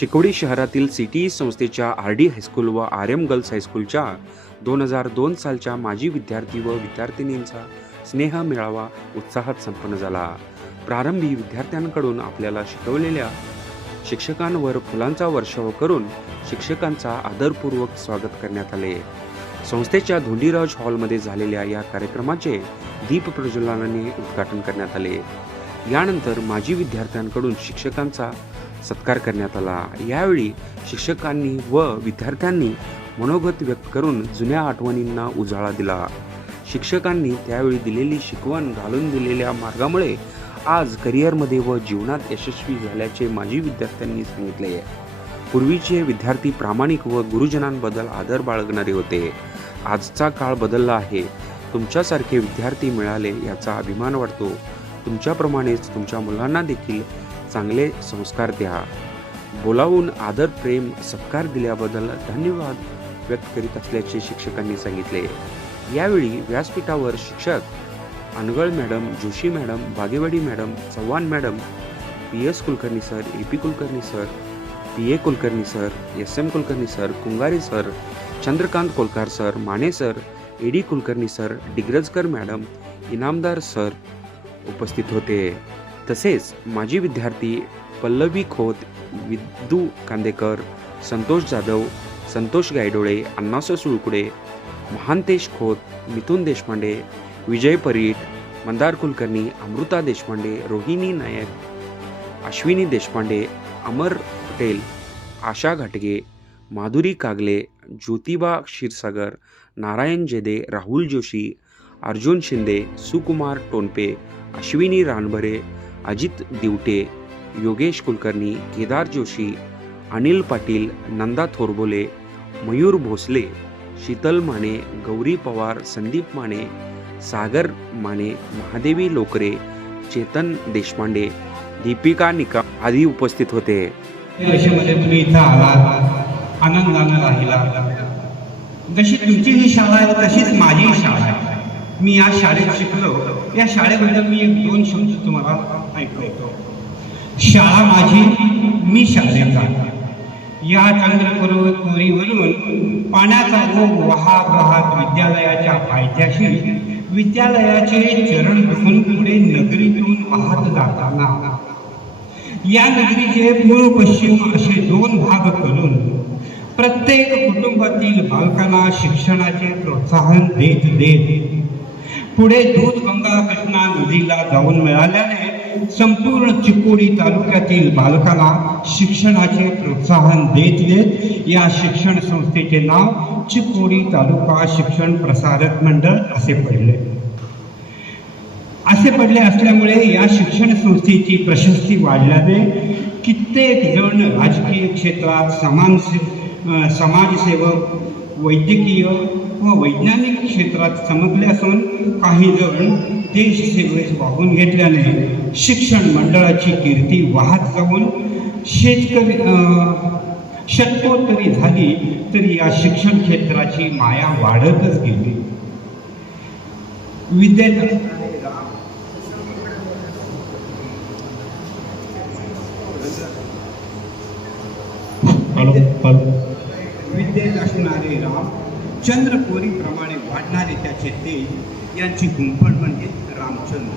चिकोडी शहरातील सिटी संस्थेच्या RD high school व RM गर्ल्स हायस्कूलच्या 2002 सालच्या माजी विद्यार्थी व विद्यार्थिनींचा स्नेह मेळावा उत्साहात संपन्न झाला. प्रारंभी विद्यार्थ्यांकडून आपल्याला शिकवलेल्या शिक्षकांवर फुलांचा वर्षाव करून शिक्षकांचा आदरपूर्वक स्वागत करण्यात आले. संस्थेच्या धोंडीराज हॉलमध्ये झालेल्या या कार्यक्रमाचे दीप प्रज्वलनाने उद्घाटन करण्यात आले. यानंतर माजी विद्यार्थ्यांकडून शिक्षकांचा सत्कार करण्यात आला. यावेळी शिक्षकांनी व विद्यार्थ्यांनी मनोगत व्यक्त करून जुन्या आठवणींना उजाळा दिला. शिक्षकांनी त्यावेळी दिलेली शिकवण घालून दिलेल्या मार्गामुळे आज करिअरमध्ये व जीवनात यशस्वी झाल्याचे माजी विद्यार्थ्यांनी सांगितले. पूर्वीचे विद्यार्थी प्रामाणिक व गुरुजनांबद्दल आदर बाळगणारे होते. आजचा काळ बदलला आहे. तुमच्यासारखे विद्यार्थी मिळाले याचा अभिमान वाटतो. तुमच्याप्रमाणेच तुमच्या मुलांना देखील चांगले संस्कार द्या. बोलावून आदर प्रेम सत्कार दिल्याबद्दल धन्यवाद व्यक्त करीत असल्याचे शिक्षकांनी सांगितले. यावेळी व्यासपीठावर शिक्षक Angal madam, Joshi madam, Bagewadi madam, Chavan madam, PS Kulkarni sir, AP Kulkarni sir, PA Kulkarni sir, SM Kulkarni sir, Kungare sir, Chandrakant Kolkar sir, Mane sir, AD Kulkarni sir, Digrajkar madam, Inamdar sir उपस्थित होते. तसेच माजी विद्यार्थी पल्लवी खोत, विद्दू कांदेकर, संतोष जाधव, संतोष गायडोळे, अण्णासो सुळकुडे, महांतेश खोत, मिथुन देशपांडे, विजय परीट, मंदार कुलकर्णी, अमृता देशपांडे, रोहिणी नायक, अश्विनी देशपांडे, अमर पटेल, आशा घाटगे, माधुरी कागले, ज्योतिबा क्षीरसागर, नारायण जेदे, राहुल जोशी, अर्जुन शिंदे, सुकुमार टोनपे, अश्विनी रानभरे, अजित दिवटे, योगेश कुलकर्णी, केदार जोशी, अनिल पाटील, नंदा थोरबोले, मयूर भोसले, शीतल माने, गौरी पवार, संदीप माने, सागर माने, महादेवी लोकरे, चेतन देशपांडे, दीपिका निकम आदी उपस्थित होते. वर्षामध्ये तुम्ही इथं आलात, आनंदानं राहिला. जशी तुमची ही शाळा आहे तशीच माझी शाळा आहे. मी या शाळेत शिकलो. या शाळेबद्दल मी 1-2 शब्द तुम्हाला ऐकवतो. शाळा माझी, मी शाळेचा. या चंद्रकोरीवरून पाण्याचा ओघ वाहत वाहत विद्यालयाच्या पायथ्याशी विद्यालयाचे चरण धुवून पुढे नगरीतून वाहत जाताना या नगरीचे पूर्व पश्चिम असे 2 भाग करून प्रत्येक कुटुंबातील बालकांना शिक्षणाचे प्रोत्साहन देत देत पुढे दूधगंगा कृष्णा नदीला जाऊन मिळाल्याने संपूर्ण चिकोडी तालुक्यातील बालकांना शिक्षणाचे प्रोत्साहन देत देत या शिक्षण संस्थेचे नाव चिकोडी तालुका शिक्षण प्रसारक मंडळ असे पडले. असे पडले असल्यामुळे या शिक्षण संस्थेची प्रशस्ती वाढल्याने कित्येक जण राजकीय क्षेत्रात, समाजसेवक, वैद्यकीय व वैज्ञानिक क्षेत्रात चमकले असून काही जण देशसेवेस वाहून घेतल्याने शिक्षण मंडळाची कीर्ती वाहत जाऊन शतकोत्तरी झाली तरी या शिक्षण क्षेत्राची माया वाढतच गेली. विद्येत असणारे राम, चंद्रकोरीप्रमाणे वाढणारे त्याचे तेज यांची गुंफण म्हणजे रामचंद्र.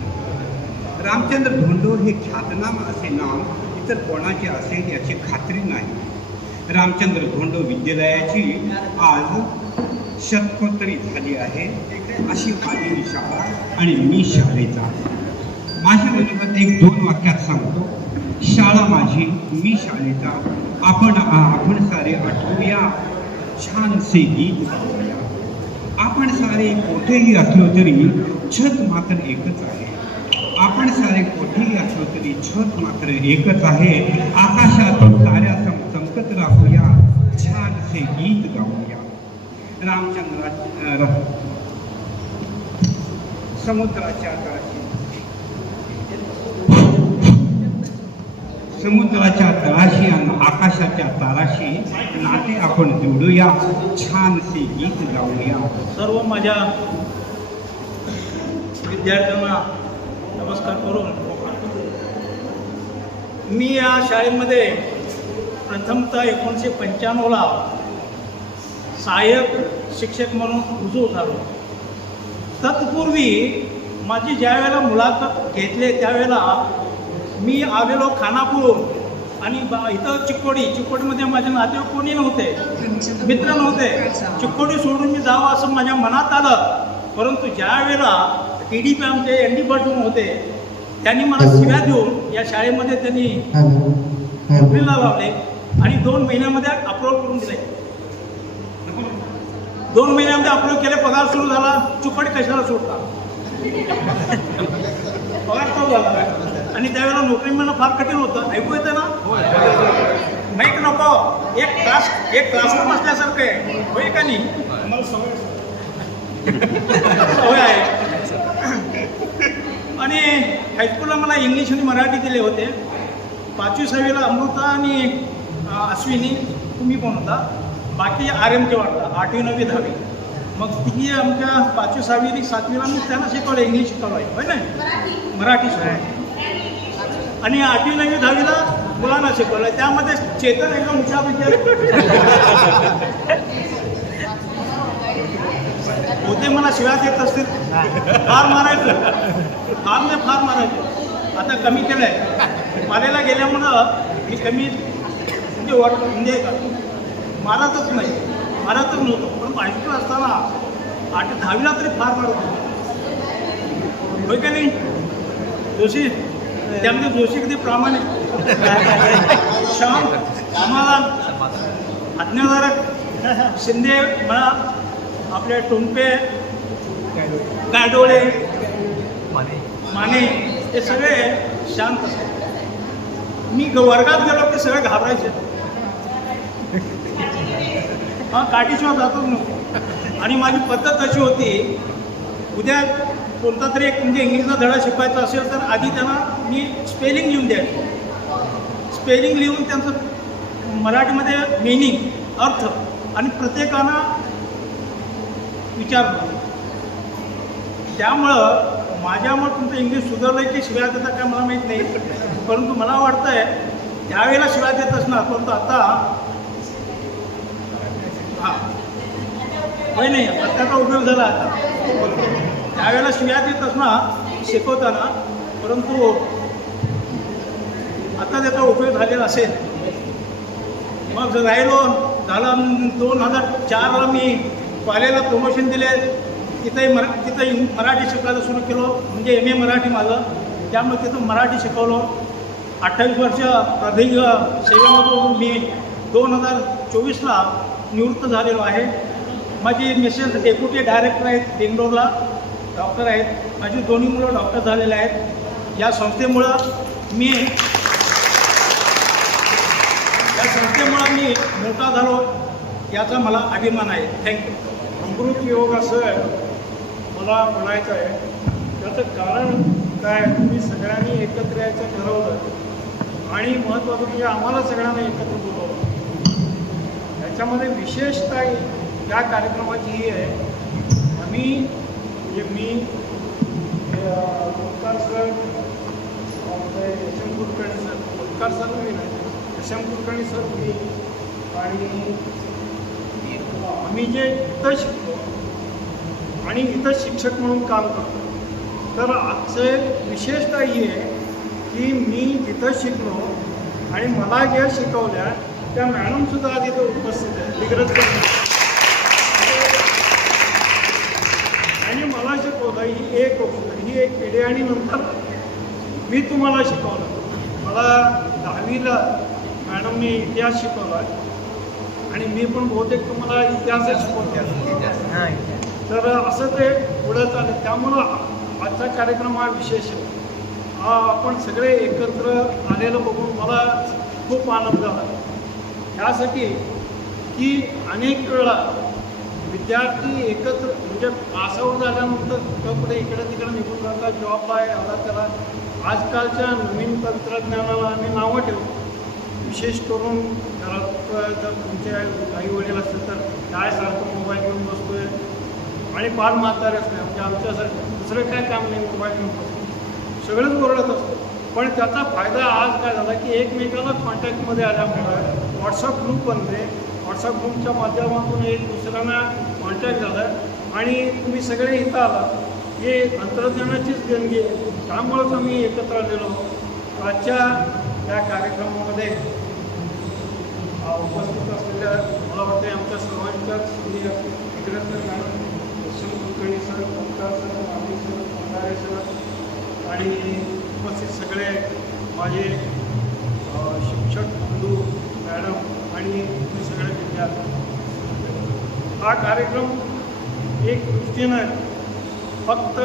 रामचंद्र धोंडो हे ख्यातनाम असे नाव इतर कोणाचे असेल याची खात्री नाही. रामचंद्र धोंडो विद्यालयाची आज शतकोत्तरी झाली आहे. अशी माझी शाळा आणि मी शाळेचा. माझ्या मनोगत 1-2 वाक्यात सांगतो. शाळा माझी, मी शाळेचा. आपण सारे आठवूया, छानसे गीत गाऊया. आपण सारे कोठेही असलो तरी छत मात्र एकच आहे. आपण सारे कोठेही असलो तरी छत मात्र एकच आहे. आकाशात ताऱ्या चमकत राहूया, छानसे गीत गाऊया. रामचंद्र समुद्राच्या तळाशी आणि आकाशाच्या ताराशी नाते आपण जोडूया, छानसे गीत गाऊया. सर्व माझ्या विद्यार्थ्यांना नमस्कार करून मी या शाळेमध्ये प्रथमतः 1995ला सहाय्यक शिक्षक म्हणून रुजू झालो. तत्पूर्वी माझी ज्या वेळेला मुलाखत घेतले त्यावेळेला मी आलेलो खानापूर आणि इथं चिक्कोडीमध्ये माझे नातेवाईक कोणी नव्हते, मित्र नव्हते. चिक्कोडी सोडून मी जावं असं माझ्या मनात आलं. परंतु ज्या वेळेला TDP आमचे ND पाटील होते, त्यांनी मला शिव्या देऊन या शाळेमध्ये त्यांनी नोकरीला लावले आणि 2 महिन्यामध्ये अप्रूव्ह करून दिले. 2 महिन्यामध्ये अप्रूव्ह केले, पगार सुरू झाला. चुकट कशाला सोडता, पगार सुरू झाला. आणि त्यावेळेला नोकरी मिळणं फार कठीण होतं. ऐकू येतं ना? माहीत नको, एक क्लासरूम असल्यासारखं आहे, होय का नाही? मला सवय आहे. आणि हायस्कूलला मला इंग्लिश आणि मराठी दिले होते. 5वी 6वीला अमृता आणि अश्विनी तुम्ही पण होता, बाकी RMK वाटला. 8वी 9वी 10वी. मग तिघी आमच्या 5वी 6वी आणि 7वीला मी त्यांना शिकवलं, इंग्लिश शिकवलं आहे, होय नाही, मराठी शिकवलं. आणि 8वी 9वी 10वीला मुलांना शिकवलं. त्यामध्ये चेतन एकदम हुशार होते, मला शिव्या देत असतील, फार मारायचं. आता कमी केलं आहे. पालेला गेल्यामुळं मी कमी म्हणजे मारतच नव्हतो. पण हायस्कूल असताना 8वी 10वीला तरी फार मारत होतो, होय का नाही जोशी? त्यामध्ये जोशी कधी प्रामाणिक, शांत, समाधान, आज्ञाधारक. शिंदे म्हणा, आपले टोंपे, गाडोळे, माने, हे सगळे शांत असतात. मी वर्गात गेलो की सगळे घाबरायचे. काठीशिवाय जातच नव्हतो. आणि माझी पद्धत अशी होती, उद्या कोणता तरी एक म्हणजे इंग्लिशचा धडा शिकवायचा असेल तर आधी त्यांना मी स्पेलिंग लिहून द्यायचो. स्पेलिंग लिहून त्यांचं मराठीमध्ये मिनिंग, अर्थ, आणि प्रत्येकानं विचारलं. त्यामुळं माझ्यामुळं तुमचं इंग्लिश सुधारलं की शिव्या देता काय मला माहीत नाही, परंतु मला वाटतं आहे त्यावेळेला शिव्या देत असणार. परंतु आता होय नाही, त्याचा उपयोग झाला. आता त्यावेळेला शिव्या देत असणार शिकवताना, परंतु आता त्याचा उपयोग झालेला असेल. मग झालं 2004ला मी कॉलेजला प्रमोशन दिले. तिथं मराठी शिकायला सुरू केलं, म्हणजे MA मराठी माझं. त्यामुळे तिथं मराठी शिकवलं. 28 वर्ष प्रदीर्घ सेवेमधून मी 2024ला निवृत्त झालेलो आहे. माझी मिसेस डेप्युटी डायरेक्टर आहेत, बेंगलोरला डॉक्टर आहेत. माझी दोन्ही मुलं डॉक्टर झालेले आहेत. या संस्थेमुळं मी मोठा झालो, याचा मला अभिमान आहे. थँक्यू. अमृत योग असं मला म्हणायचं आहे. त्याचं कारण काय, तुम्ही सगळ्यांनी एकत्र यायचं ठरवलं आणि महत्त्वाचं म्हणजे आम्हाला सगळ्यांना एकत्र बोलवलं. त्याच्यामध्ये विशेषता या कार्यक्रमाची ही आहे, आम्ही म्हणजे मी Omkar sir, Yashwant Kulkarni sir, Omkar sir मी नाही, यशवंत कुलकर्णी सर मी, आणि आम्ही जे इथं शिकलो आणि इथं शिक्षक म्हणून काम करतो. तर आजचं विशेषता ही आहे की मी जिथं शिकलो आणि मला ज्या शिकवल्या त्या मॅडमसुद्धा आज इथं उपस्थित आहेत, डिग्रज. आणि मला शिकवलं ही एक पिढी. आणि नंतर मी तुम्हाला शिकवलं. मला 10वीला मॅडमने इतिहास शिकवला आणि मी पण बहुतेक तुम्हाला इतिहासच शिकवते. तर असं ते पुढं चालेल. त्यामुळं आजचा कार्यक्रम हा विशेष आहे. आपण सगळे एकत्र आलेलं बघून मला खूप आनंद झाला. ह्यासाठी की अनेक वेळा विद्यार्थी एकत्र म्हणजे पासआउट झाल्यानंतर पुढे इकडे तिकडे निघून जातात, जॉबला आहे, आला त्याला. आजकालच्या नवीन तंत्रज्ञानाला आम्ही नावं ठेवतो. विशेष करून घरात जर तुमचे आई वडील असतील तर काय सारखं मोबाईल घेऊन बसतो आहे आणि फार म्हातारे असते, म्हणजे आमच्यासारखं दुसरं काय काम नाही, मोबाईल घेऊन बसतो, सगळंच ओरडत असतं. पण त्याचा फायदा आज काय झाला की एकमेकाला कॉन्टॅक्टमध्ये आल्यामुळे व्हॉट्सअप ग्रुप बनले. व्हॉट्सअप ग्रुपच्या माध्यमातून एक दुसऱ्यांना कॉन्टॅक्ट झालं आणि तुम्ही सगळे इथं आला. हे तंत्रज्ञानाचीच देणगी आहे. त्यामुळंच आम्ही एकत्र आलेलो. आजच्या या कार्यक्रमामध्ये उपस्थित असलेल्या मला वाटते आमच्या सर्वांच्याच इकडे madam, Yashwant Kulkarni sir, Omkar sir, Mami sir, Mandare sir आणि उपस्थित सगळे माझे शिक्षक बंधू, मॅडम आणि तुम्ही सगळे विद्यार्थी. हा कार्यक्रम एक दृष्टीनं फक्त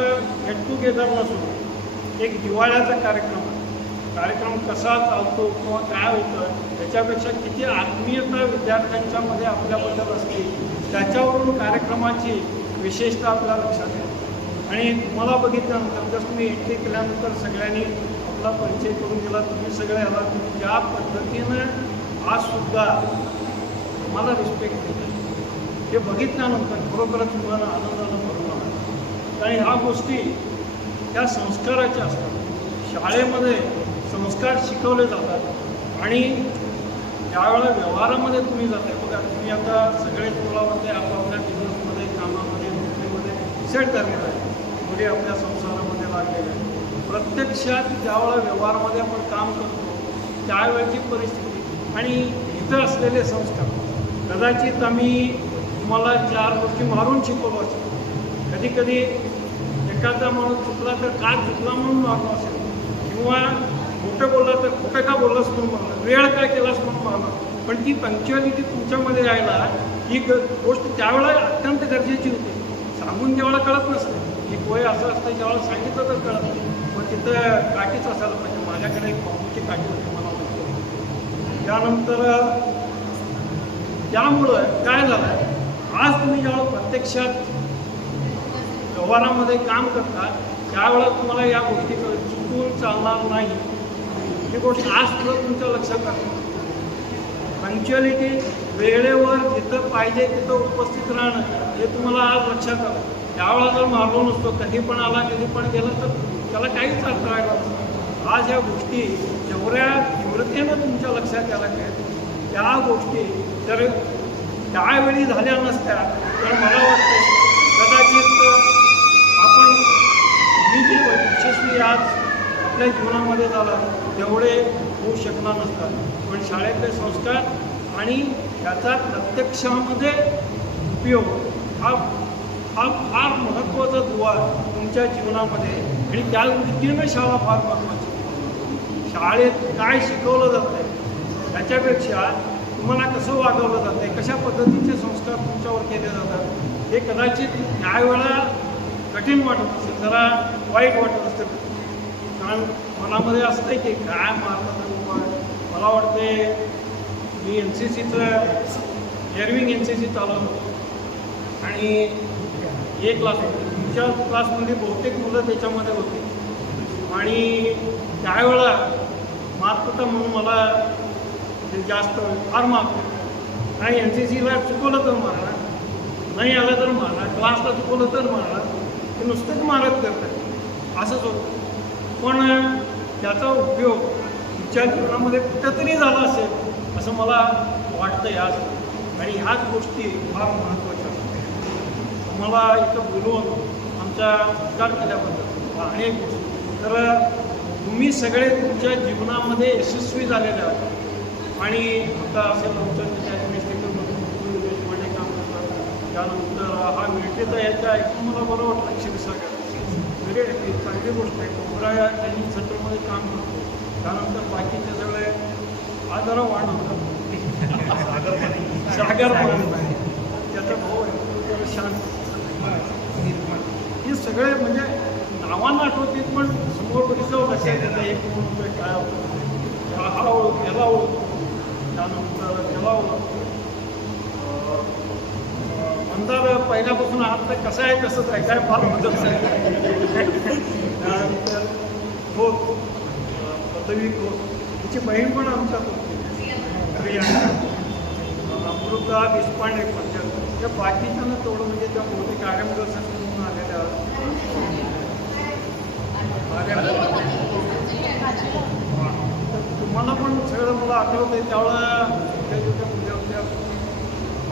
गेट टुगेदर नसून एक दिवाळ्याचा कार्यक्रम आहे. कार्यक्रम कसा चालतो किंवा काय होतं त्याच्यापेक्षा किती आत्मीयता विद्यार्थ्यांच्यामध्ये आपल्याबद्दल असते त्याच्यावरून कार्यक्रमाची विशेषता आपल्या लक्षात येते. आणि तुम्हाला बघितल्यानंतर जर तुम्ही एंट्री केल्यानंतर सगळ्यांनी आपला परिचय करून दिला, तुम्ही सगळे आला, तुम्ही ज्या पद्धतीनं आजसुद्धा मला रिस्पेक्ट देतात हे बघितल्यानंतर खरोखरच मन आनंदानं भरून आला. आणि ह्या गोष्टी त्या संस्काराच्या असतात. शाळेमध्ये संस्कार शिकवले जातात आणि ज्यावेळेला व्यवहारामध्ये तुम्ही जाताय बघा, तुम्ही आता सगळे मला वाटते आपापल्या बिझनेसमध्ये, कामामध्ये, नोकरीमध्ये सेट झालेलं आहे, मुली आपल्या संसारामध्ये लागलेले आहे. प्रत्यक्षात ज्यावेळेला व्यवहारामध्ये आपण काम करतो त्यावेळेची परिस्थिती आणि इथं असलेले संस्कार कदाचित आम्ही तुम्हाला 4 गोष्टी मारून शिकवलो असेल. कधी कधी एखादा माणूस चुकला तर का चुकला म्हणून मारलो असेल किंवा खोटं बोलला तर खोटं का बोललास म्हणून मारलं, वेळ काय केलास म्हणून मारलं. पण ती पंक्च्युअलिटी तुमच्यामध्ये यायला ही गोष्ट त्यावेळेला अत्यंत गरजेची होती. सांगून ज्यावेळेला कळत नसतं, एक वय असं असतं ज्यावेळेला सांगितलं तर कळत नाही. पण तिथं काठीच असायला पाहिजे. माझ्याकडे एक बांबूची काठी होती मला माहिती. त्यानंतर त्यामुळं काय झालं, आज तुम्ही जेव्हा प्रत्यक्षात व्यवहारामध्ये काम करता त्यावेळेला तुम्हाला या गोष्टी चुकून चालणार नाही. ही गोष्ट आज सुद्धा तुमच्या लक्षात आहे. पंक्च्युअलिटी, वेळेवर जिथं पाहिजे तिथं उपस्थित राहणं हे तुम्हाला आज लक्षात आलं. त्यावेळेला जर मारलो नसतो, कधी पण आला कधी पण गेला तर त्याला काहीच अर्थ राहिला नसतो. आज या गोष्टी जेवढ्या तीव्रतेनं तुमच्या लक्षात यायला लागल्या त्या गोष्टी जर त्यावेळी झाल्या नसत्या तर मला वाटतं कदाचित आपण मी जे यशस्वी आज आपल्या जीवनामध्ये झाला तेवढे होऊ शकणार नसतात. पण शाळेतले संस्कार आणि त्याचा प्रत्यक्षामध्ये उपयोग हा फार महत्त्वाचा दुवा तुमच्या जीवनामध्ये आणि त्या दृष्टीनं शाळा फार महत्त्वाची. शाळेत काय शिकवलं जातं आहे त्याच्यापेक्षा तुम्हाला कसं वागवलं जातं आहे, कशा पद्धतीचे संस्कार तुमच्यावर केले जातात हे कदाचित त्यावेळेला कठीण वाटत असेल, जरा वाईट वाटत असेल. कारण मनामध्ये असतं आहे की काय मारलं तर मला वाटते मी NCCचं एअरविंग NCC चालवलं आणि एक क्लास होती. तुमच्या क्लासमध्ये बहुतेक मुलं त्याच्यामध्ये होती आणि त्यावेळेला मार्क होता म्हणून मला जास्त फार मार्क आणि NCCला चुकवलं तर मारणार, नाही आलं तर मारणार, क्लासला चुकवलं तर मारणार, ते नुसतंच मारत करतात असंच होतं. पण त्याचा उपयोग तुमच्या जीवनामध्ये कुठंतरी झाला असेल असं मला वाटतं याच. आणि ह्याच गोष्टी फार महत्त्वाच्या असतात. मला इथं बोलवून आमचा उपकार केल्याबद्दल अनेक गोष्टी. तर तुम्ही सगळे तुमच्या जीवनामध्ये यशस्वी झालेले आहात आणि आता असं आमच्या ॲडमिनिस्ट्रेटिव्हमधून देशपांडे काम करतात. त्यानंतर हा मिळते तर याच्या ऐकून मला बरं वाटलं क्षीरसागर वेगळे चांगली गोष्ट आहे. कोबरा या ट्रेनिंग सेंटरमध्ये काम करतो. त्यानंतर बाकीचे सगळे आधार वाढ होतात. सागर त्याचा भाऊ आहे शांत. हे सगळे म्हणजे नावांना आठवतील पण समोर बघितलं लक्षात येतं एक कोण होतं काय होतं. हा ओळख याला ओळखतो, त्यानंतर त्याला ओळखतो. मंदार पहिल्यापासून आत कसं आहे तसंच आहे, काय फार मदत आहे. त्यानंतर खोत पदवी खोत तिची बहीण पण आमच्यात होती अमृता देशपांडे पक्षात. त्या बाकीच्यानं तेवढं म्हणजे त्या बहुतेक कार्यक्रम आलेल्या तर तुम्हाला पण सगळं मला आठवतं आहे त्यावेळेला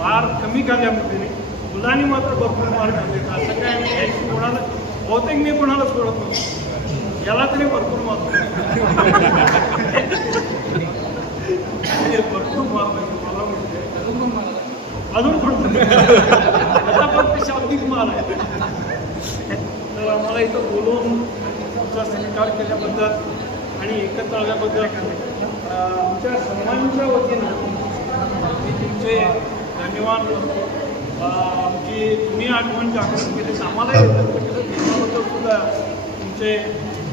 फार कमी काल्यामध्ये नाही, मुलांनी मात्र भरपूर मार्क आणले. असं काय नाही की कोणाला, बहुतेक मी कोणाला सोडत नव्हतो, याला तरी भरपूर मार्क भरपूर मार्क मला म्हणजे अजून पण आता फक्त शाब्दिक मार आहे. तर आम्हाला इथं बोलवून तुमचा सत्कार केल्याबद्दल आणि एकत्र आल्याबद्दल आमच्या सर्वांच्या वतीनं मी तुमचे धन्यवाद करतो. आमची जुनी आठवण जागृत केली, आम्हालाही एकत्र केलं, त्याच्याबद्दल सुद्धा तुमचे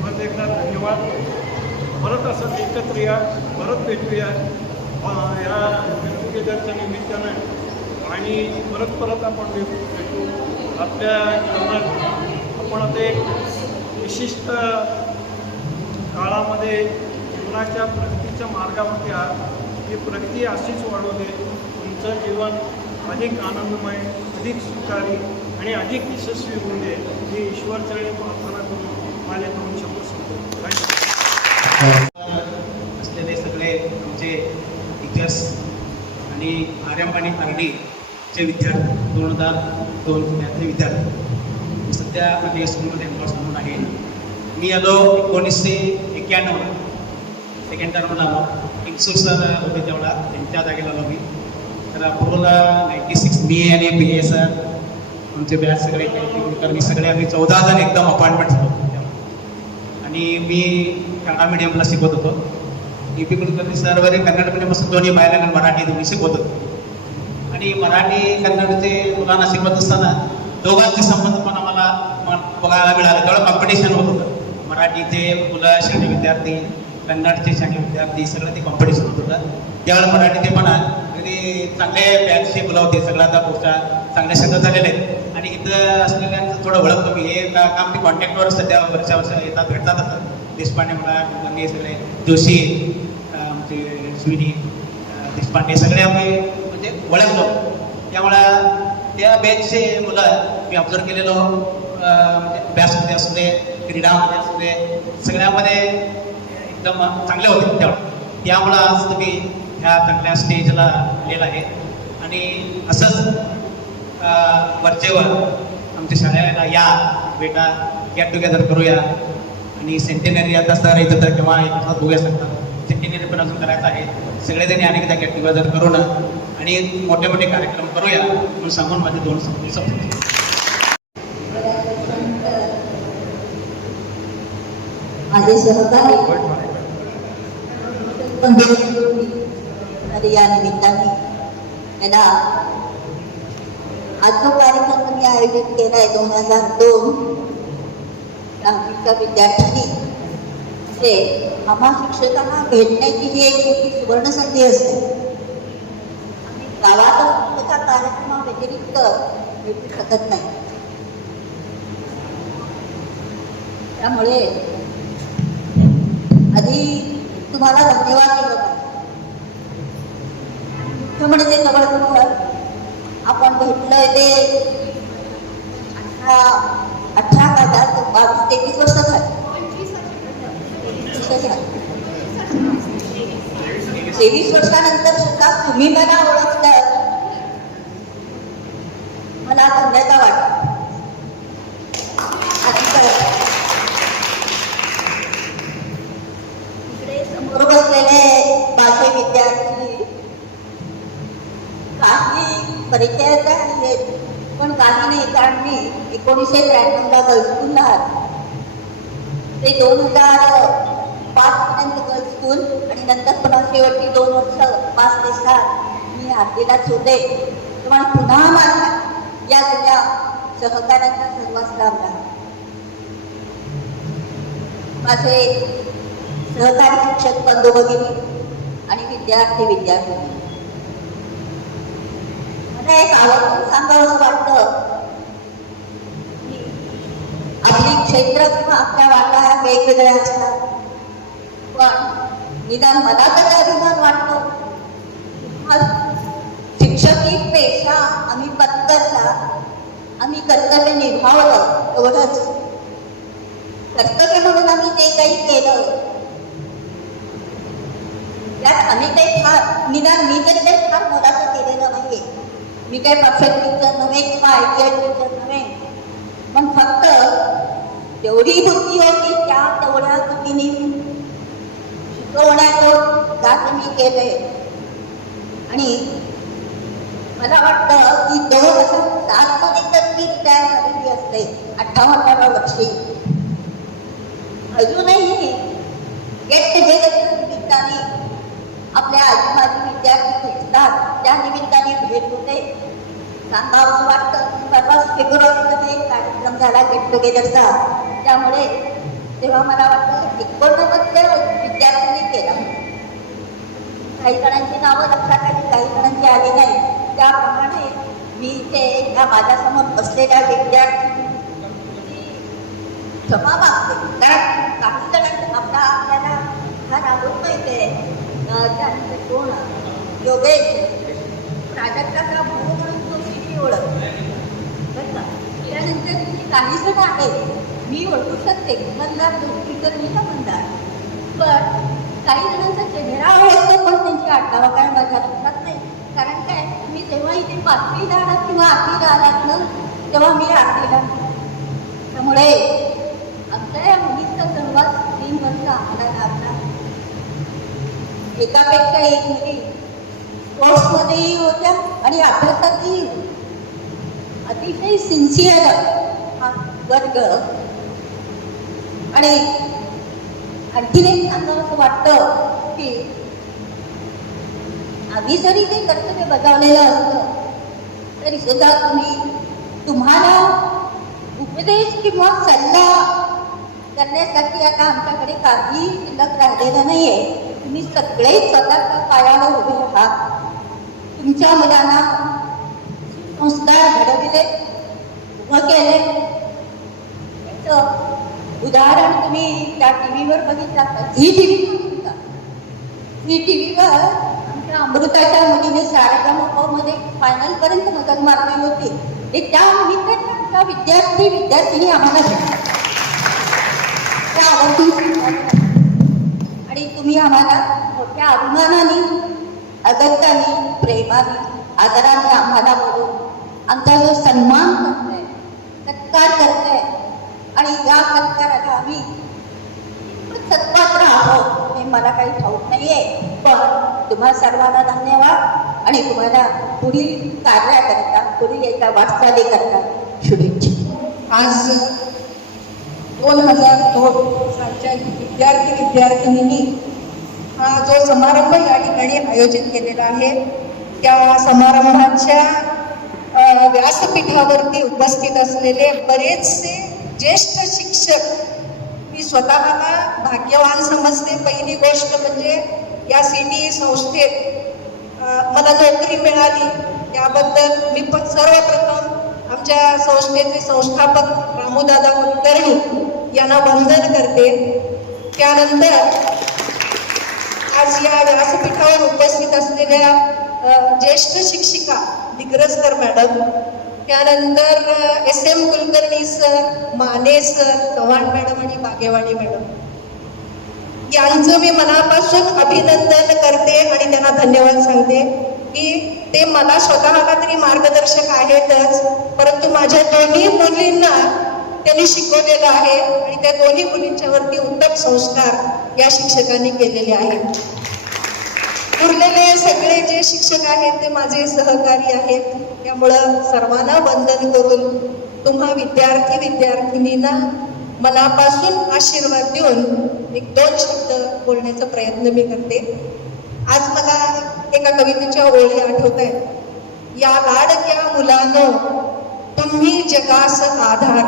परत एकदा धन्यवाद. परत असंच एकत्र या, परत भेटूया या गणपतीच्या निमित्तानं आणि परत आपण भेटू. आपल्या जीवनात आपण आता एक विशिष्ट काळामध्ये जीवनाच्या प्रगतीच्या मार्गावरती आहात. ही प्रगती अशीच वाढू दे, तुमचं जीवन अधिक आनंदमय, अधिक सुखारी आणि अधिक यशस्वी होऊ दे ही ईश्वरचरणी प्रार्थना करून माझे 2 शब्द संपवतो. असलेले सगळे आमचे टीचर्स आणि आर्यम आणि आरडीचे विद्यार्थी 2002 याचे विद्यार्थी सध्या आम्ही स्कूलमध्ये एम्प्लॉय म्हणून आहे. मी आलो 1991 सेकंड टर्मला आलो. इंसूर सर होते तेवढा, त्यांच्या जागेला आलो मी. तर अपूर्वला 96 मी आणि PA सर आमचे बॅच सगळे मी सगळे आम्ही 14 जण एकदम अपॉइंटमेंट झालो. आणि मी कन्नड मीडियमला शिकवत होतो. EP कुलकर्णी सर वगैरे कन्नड मीडियमपासून दोन्ही बाहेर आणि मराठी दोन्ही शिकवत होतो. आणि मराठी कन्नडचे मुलांना शिकवत असताना दोघांचे संबंध पण आम्हाला बघायला मिळाले. तेवढं कॉम्पिटिशन होत होतं. मराठीचे मुलं शाळे विद्यार्थी, कन्नडचे शाळे विद्यार्थी सगळं ते कॉम्पिटिशन होत होतं. त्यावेळेला मराठीचे पण अगदी चांगले बॅचचे मुलं होते. सगळं आता पुढच्या चांगले शब्द झालेले आहेत. आणि इथं असलेल्यांचं थोडं ओळख कमी. हे काम ते कॉन्टॅक्टवर सध्या वर्ष येतात भेटतात असतात. देशपांडे म्हणा, कुलकर्णी सगळे, जोशी, आमचे स्विनी देशपांडे सगळे आम्ही म्हणजे ओळखलो. त्यामुळं त्या बॅचचे मुलं मी ऑब्झर्व केलेलो, म्हणजे अभ्यासमध्ये असू दे, क्रीडामध्ये असू दे, सगळ्यामध्ये एकदम चांगले होते. त्यामुळं आज तुम्ही ह्या चांगल्या स्टेजला आलेला आहे. आणि असंच वरचेवर आमच्या शाळेला या, बेटा गेट टुगेदर करूया. आणि सेंटेनरी आता सर इथं तर केव्हा एकदा बघूया शकतात. सेंटेनरी पण अजून करायचं आहे. सगळेजणी अनेकदा गेट टुगेदर करून आणि मोठे मोठे कार्यक्रम करूया म्हणून सांगून माझे 2 शब्द संपवतो. माझे सहकारी आणि या निमित्ताने त्यांना आज जो कार्यक्रम मी आयोजित केला आहे 2002 दहावीच्या विद्यार्थ्यांनी, ते आम्हा शिक्षकांना भेटण्याची ही एक मोठी सुवर्ण संधी असते. आम्ही गावात कार्यक्रमाव्यतिरिक्त भेटू शकत नाही. त्यामुळे आधी तुम्हाला धन्यवाद दिलं पाहिजे. मुख्य म्हणजे जवळ आपण भेटलोय ते 18 हजार 22-23 वर्ष झाली. 23 वर्षानंतर सुद्धा तुम्ही मला ओळखलं, मला धन्यता वाटत. इकडे समोर बसलेले माझे विद्यार्थी काही परिचयाचे आहेत, पण काही नाही. कारण मी 1993ला गर्ल्स स्कूलला ते 2005 पर्यंत गर्ल्स स्कूल आणि नंतर पुन्हा शेवटची 2 वर्ष 5 ते 7 मी आरतीलाच होते. तेव्हा पुन्हा माझ्या या तुझ्या सहकार्यांचा सर्वांच लाभ झाला. माझे सहकारी शिक्षक बंधू भगिनी आणि विद्यार्थी मला एक आवर्जून सांगावं वाटतं की आपली क्षेत्र किंवा आपल्या वाटा वेगवेगळ्या असतात, पण निदान मला तर अभिमान वाटतो शिक्षकी पेशा आम्ही पत्करला, आम्ही कर्तव्य निभावलं. एवढंच कर्तव्य म्हणून आम्ही ते काही केलं त्यात आम्ही काही फार निदान मी तरी काही फार मोलाचं केलेलं नाहीये. काय परफेक्ट टीचर नव्हे किंवा आयडियल टीचर नव्हे, पण फक्त तेवढी बुद्धी होती त्या तेवढ्या बुद्धीने शिकवण्याचं कार्य मी केलंय. आणि मला वाटतं की 2007 मध्ये तर मी रिटायर झालेली असते, 58व्या वर्षी. अजूनही गेट टुगेदरच्या निमित्ताने आपल्या आजूबाजू विद्यार्थी भेटतात, त्या निमित्ताने भेट होते. सांगावं वाटतं, परवाच फेब्रुवारीमध्ये एक कार्यक्रम झाला गेट टुगेदरचा, त्यामुळे तेव्हा मला वाटतं 89 विद्यार्थ्यांनी केला. काही जणांची नावं लक्षात आली, काही जणांची आली नाही. त्याप्रमाणे मी इथे या माझ्यासमोर बसलेल्या विद्यार्थ्यांची क्षमा मागते, कारण काही जणांचा आपल्याला हा राबवून माहिती आहे. त्यानंतर कोण योगेश प्राजक्ताचा भाऊ म्हणून तो मी ओळख बरं का. त्यानंतर काही जण आहेत मी ओळखू शकते, मंदार टीचर मी ना मंदार, पण काही जणांचा चेहरा ओळखतो पण त्यांची आठवण काय माझ्या लक्षात नाही. कारण काय, मी तेव्हा इथे 5वीला आलात किंवा 8वीला आलात ना, तेव्हा मी 8वीला. त्यामुळे आमच्या या मुलीचा सहवास 3 वर्ष आम्हाला लागला. एकापेक्षा एक मुली स्पोर्ट्समध्येही होत्या आणि अभ्यासातही अतिशय सिन्सिअर हा वर्ग. आणि आणखीन एक सांगावं असं वाटतं की आम्ही जरी ते कर्तव्य बजावलेलं असतं तरी सुद्धा तुम्हाला उपदेश किंवा सल्ला करण्यासाठी आता आमच्याकडे काही शिल्लक राहिलेलं नाहीये. तुम्ही सगळे स्वतःच्या पायावर उभे आहात. तुमच्या मुलांना संस्कार घडविले, उभं केले. याचं उदाहरण तुम्ही त्या टीव्हीवर बघितला का? झी टीव्हीवर आमच्या अमृताच्या मुलीने सारेगामामध्ये फायनलपर्यंत मदत मारली होती. ते त्या निमित्ताने आमच्या विद्यार्थी आम्हाला त्या आवडून आणि तुम्ही आम्हाला मोठ्या अभिमानाने, अगत्याने, प्रेमाने, आदराने आम्हाला बोलून आमचा जो सन्मान करताय, सत्कार करताय आणि या सत्काराला आम्ही सत्पात्र आहोत हे मला काही ठाऊक नाहीये. पण तुम्हा सर्वांना धन्यवाद आणि तुम्हाला पुढील कार्याकरता, पुढील एका वाटचालीकरता शुभेच्छा. आज 2002 सालच्या विद्यार्थिनींनी हा जो समारंभ या ठिकाणी आयोजित केलेला आहे, त्या समारंभाच्या व्यासपीठावरती उपस्थित असलेले बरेचसे ज्येष्ठ शिक्षक मी स्वतःला भाग्यवान समजते. पहिली गोष्ट म्हणजे या CTE संस्थेत मला नोकरी मिळाली त्याबद्दल मी पण सर्वप्रथम आमच्या संस्थेचे संस्थापक रामूदादा कुलकर्णी यांना वंदन करते. त्यानंतर आज या व्यासपीठावर उपस्थित असलेल्या ज्येष्ठ शिक्षिका दिग्रजकर मॅडम, त्यानंतर SM Kulkarni sir, Mane sir, Chavan madam आणि बागेवाणी मॅडम यांचं मी मनापासून अभिनंदन करते आणि त्यांना धन्यवाद सांगते की ते मला स्वतःला तरी मार्गदर्शक आहेतच, परंतु माझ्या दोन्ही मुलींना त्यांनी शिकवलेलं आहे आणि त्या दोन्ही मुलींच्या वरती उत्तम संस्कार या शिक्षकांनी केलेले आहेत. उरलेले सगळे जे शिक्षक आहेत ते माझे सहकारी आहेत. त्यामुळं सर्वांना वंदन करून तुम्हा विद्यार्थिनींना मनापासून आशीर्वाद देऊन 1-2 शब्द बोलण्याचा प्रयत्न मी करते. आज मला एका कवितेच्या ओळी आठवत आहेत. या लाडक्या मुलानं तुम्ही जगास आधार,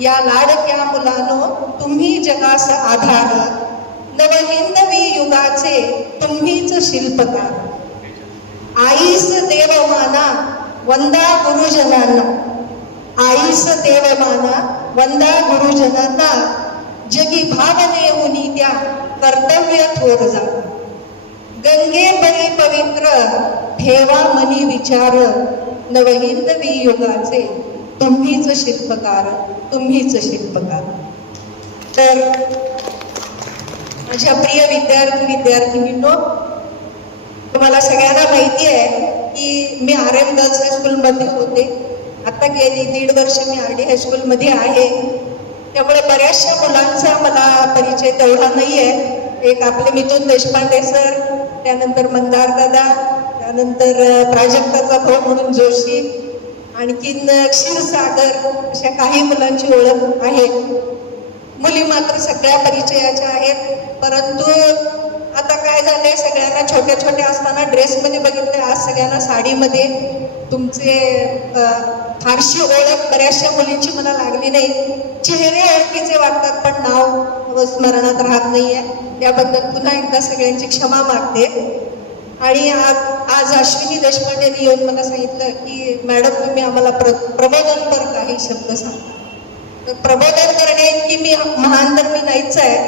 या लाडक्या मुलानं तुम्ही जगास आधार, नवहिंदवी युगाचे तुम्हीच शिल्पकार. आईस देव माना वंदा गुरुजनांना, आईस देव माना वंदा गुरुजनांना, जगी भावने उनी द्या कर्तव्य थोर जा. गंगे परी पवित्र ठेवा मनी विचार, नवहिंदवी युगाचे तुम्हीच शिल्पकार, तुम्हीच शिल्पकार. तर माझ्या प्रिय विद्यार्थिनींनो, तुम्हाला सगळ्यांना माहिती आहे की की मी RM गर्ल्स हायस्कूलमध्ये होते. आता गेली 1.5 वर्ष मी RD हायस्कूलमध्ये आहे. त्यामुळे बऱ्याचशा मुलांचा मला परिचय तेवढा नाही आहे. एक आपले मिथुन देशपांडे सर, त्यानंतर मंदार दादा, त्यानंतर प्राजक्ताचा भाऊ म्हणून जोशी, आणखीन क्षीरसागर, अशा काही मुलांची ओळख आहे. मुली मात्र सगळ्या परिचयाच्या आहेत. परंतु आता काय झालंय, सगळ्यांना छोट्या छोट्या असताना ड्रेसमध्ये बघितले, आज सगळ्यांना साडीमध्ये. तुमचे फारशी ओळख बऱ्याचशा मुलींची मला लागली नाही. चेहरे ओळखीचे वाटतात पण नाव स्मरणात राहत नाहीये. त्याबद्दल पुन्हा एकदा सगळ्यांची क्षमा मागते. आणि आज अश्विनी देशपांडेंनी येऊन मला सांगितलं की मॅडम तुम्ही आम्हाला प्रबोधनपर काही शब्द सांगा. तर प्रबोधन करणे की मी महान तर मी नाहीच आहे,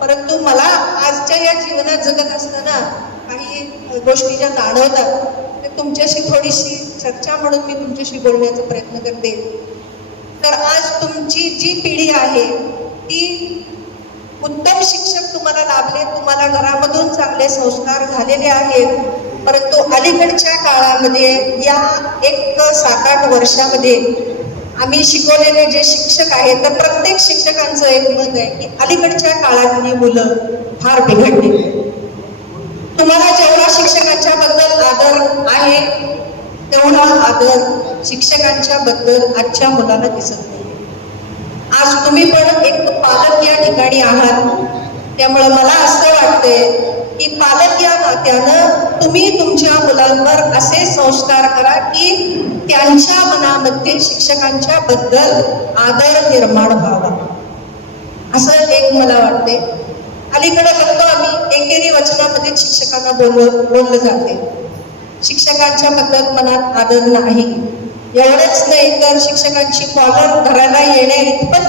परंतु मला आजच्या या जीवनात जगत असताना काही गोष्टी ज्या जाणवतात ते तुमच्याशी थोडीशी चर्चा म्हणून मी तुमच्याशी बोलण्याचा प्रयत्न करते. तर आज तुमची जी पिढी आहे ती उत्तम शिक्षक तुम्हाला लाभले, तुम्हाला घरामधून चांगले संस्कार झालेले आहेत. परंतु अलीकडच्या काळामध्ये या 1-7-8 वर्षामध्ये आम्ही शिकवलेले जे शिक्षक आहेत, तर प्रत्येक शिक्षकांचं एक मत आहे की अलीकडच्या काळातली मुलं फार बिघडलेली आहेत. तुम्हाला जेवढा शिक्षकांच्या बद्दल आदर आहे तेवढा आदर शिक्षकांच्या बद्दल आजच्या मुलाला दिसत नाही. आज तुम्ही पण एक पालक या ठिकाणी आहात, त्यामुळे मला असं वाटतंय की पालक या नात्यानं तुम्ही तुमच्या मुलांवर असे संस्कार करा की त्यांच्या मनामध्ये शिक्षकांच्या बद्दल आदर निर्माण व्हावा, असं एक मला वाटते. अलीकडे बघतो आम्ही एकेरी वचनामध्ये शिक्षकांना बोललं जाते, शिक्षकांच्या बद्दल मनात आदर नाही. एवढंच नाही तर शिक्षकांची कॉलर धरायला येणे इतपत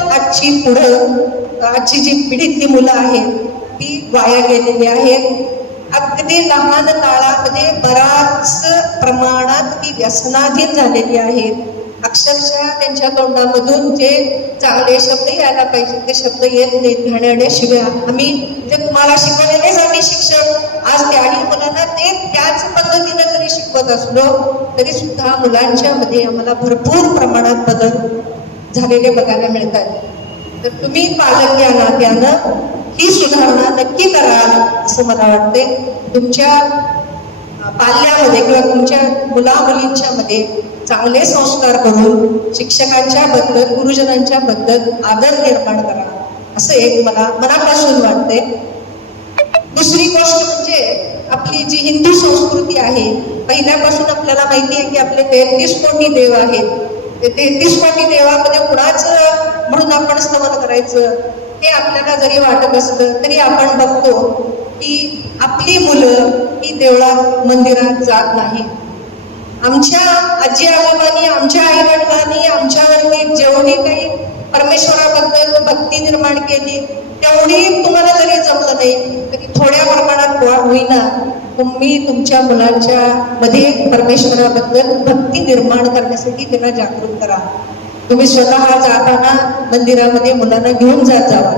आजची जी पिढीतली मुलं आहेत ती वाया गेलेली आहेत. अगदी लहान काळामध्ये बराच प्रमाणात ती व्यसनाधीन झालेली आहेत. अक्षरशः त्यांच्या तोंडामधून जे चांगले शब्द यायला पाहिजे ते शब्द येत नाहीत. घाणेरड्या शिव्या आम्ही जे तुम्हाला शिकवलेलेच आम्ही शिक्षक आज त्याही मुलांना ते त्याच पद्धतीने जरी शिकवत असलो तरी सुद्धा मुलांच्या मध्ये आम्हाला भरपूर प्रमाणात बदल झालेले बघायला मिळतात. तर तुम्ही पालक या नात्यानं ही सुधारणा नक्की कराल असं मला वाटते. तुमच्या पाल्यामध्ये किंवा तुमच्या मुला मुलींच्या मध्ये चांगले संस्कार करून शिक्षकांच्या बद्दल गुरुजनांच्या बद्दल आदर निर्माण करा असं एक मला मनापासून वाटते. दुसरी गोष्ट म्हणजे आपली जी हिंदू संस्कृती आहे, पहिल्यापासून आपल्याला माहिती आहे की आपले 33 कोटी देव आहेत. ते 33 कोटी देवामध्ये कुणाच म्हणून आपण स्तवन करायचं हे आपल्याला जरी वाटत असलं तरी आपण बघतो की आपली मुलं ही देवळात मंदिरात जात नाही. आमच्या आजी आजोबांनी आमच्या आई वडिलांनी आमच्यावरती जेवढी काही परमेश्वराबद्दल भक्ती निर्माण केली तेवढी तुम्हाला जरी जमलं नाही तरी थोड्या प्रमाणात होईना तुम्ही तुमच्या मुलांच्या मध्ये परमेश्वराबद्दल भक्ती निर्माण करण्यासाठी त्यांना जागृत करा. तुम्ही स्वतः जाताना मंदिरामध्ये मुलांना घेऊन जात जावा.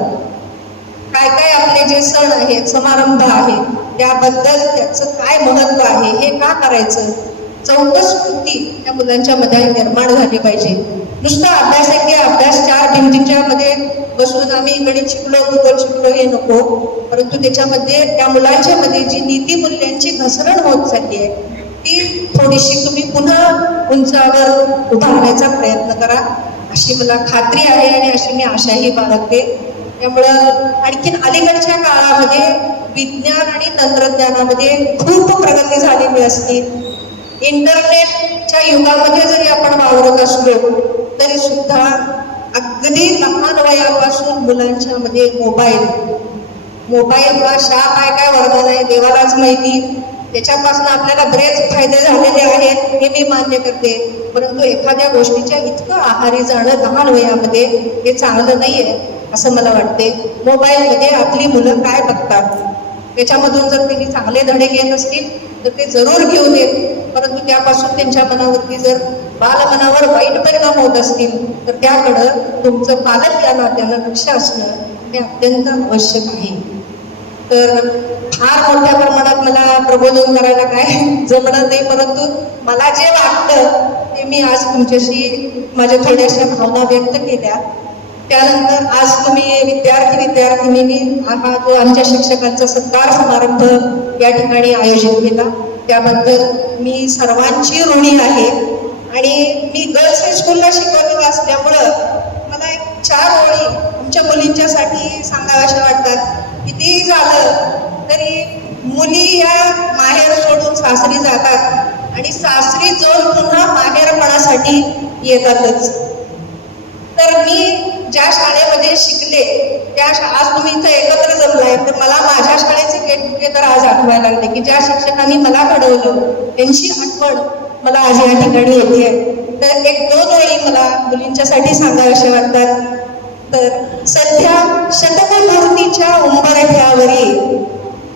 काय काय आपले जे सण आहेत समारंभ आहेत त्याबद्दल त्याचं काय महत्व आहे हे का करायचं, चौकस्फूर्ती त्या मुलांच्या मध्ये निर्माण झाली पाहिजे. नुसतं अभ्यास आहे की अभ्यास 4 भिंतींच्या मध्ये बसून आम्ही गणित शिकलो भूगोल शिकलो हे नको, परंतु त्याच्यामध्ये त्या मुलांच्या मध्ये जी नीतिमूल्यांची घसरण होत चालली आहे ती थोडीशी तुम्ही पुन्हा उंचावर उभारण्याचा प्रयत्न करा अशी मला खात्री आहे आणि अशी मी आशाही बाळगते. त्यामुळं आणखीन अलीकडच्या काळामध्ये विज्ञान आणि तंत्रज्ञानामध्ये खूप प्रगती झालेली असते. इंटरनेटच्या युगामध्ये जरी आपण वावरत असलो तरी सुद्धा अगदी लहान वयापासून मुलांच्या मध्ये मोबाईल हा शाप आहे काय वरदान आहे देवालाच माहिती. त्याच्यापासून आपल्याला बरेच फायदे झालेले आहेत हे मी मान्य करते, परंतु एखाद्या गोष्टीच्या इतकं आहारी जाणं लहान वयामध्ये हे चांगलं नाहीये असं मला वाटते. मोबाईलमध्ये आपली मुलं काय बघतात त्याच्यामधून जर त्यांनी चांगले धडे घेत असतील तर ते जरूर घेऊ देत, परंतु त्यापासून त्यांच्या मनावरती जर बालमनावर वाईट परिणाम होत असतील तर त्याकडं तुमचं पालक या नात्यानं लक्ष असणं हे अत्यंत आवश्यक आहे. तर फार मोठ्या प्रमाणात मला प्रबोधन करायला काय जमणार नाही, परंतु मला जे वाटतं ते मी आज तुमच्याशी माझ्या थोड्याशा भावना व्यक्त केल्या. त्यानंतर आज तुम्ही विद्यार्थिनींनी हा जो आमच्या शिक्षकांचा सत्कार समारंभ या ठिकाणी आयोजित केला त्याबद्दल मी सर्वांची ऋणी आहे. आणि मी गर्ल्स हायस्कूलला शिकवलेलं असल्यामुळं मला एक 4 ओळी आमच्या मुलींच्यासाठी सांगाव्याशा वाटतात. कितीही झालं तरी मुली या माहेर सोडून सासरी जातात आणि सासरी जाऊन पुन्हा माहेरपणासाठी येतातच. तर मी ज्या शाळेमध्ये शिकले आज तुम्ही इथं एकत्र जमलाय, तर मला माझ्या शाळेचे गेट टुगेदर आज आठवायला लागले की ज्या शिक्षकांनी मला घडवलं त्यांची आठवण मला आज या ठिकाणी येते. तर 1-2 ओळी मला मुलींच्यासाठी सांगाव्याशा वाटतात. तर सध्या शतकपूर्तीच्या उंबरठ्यावरील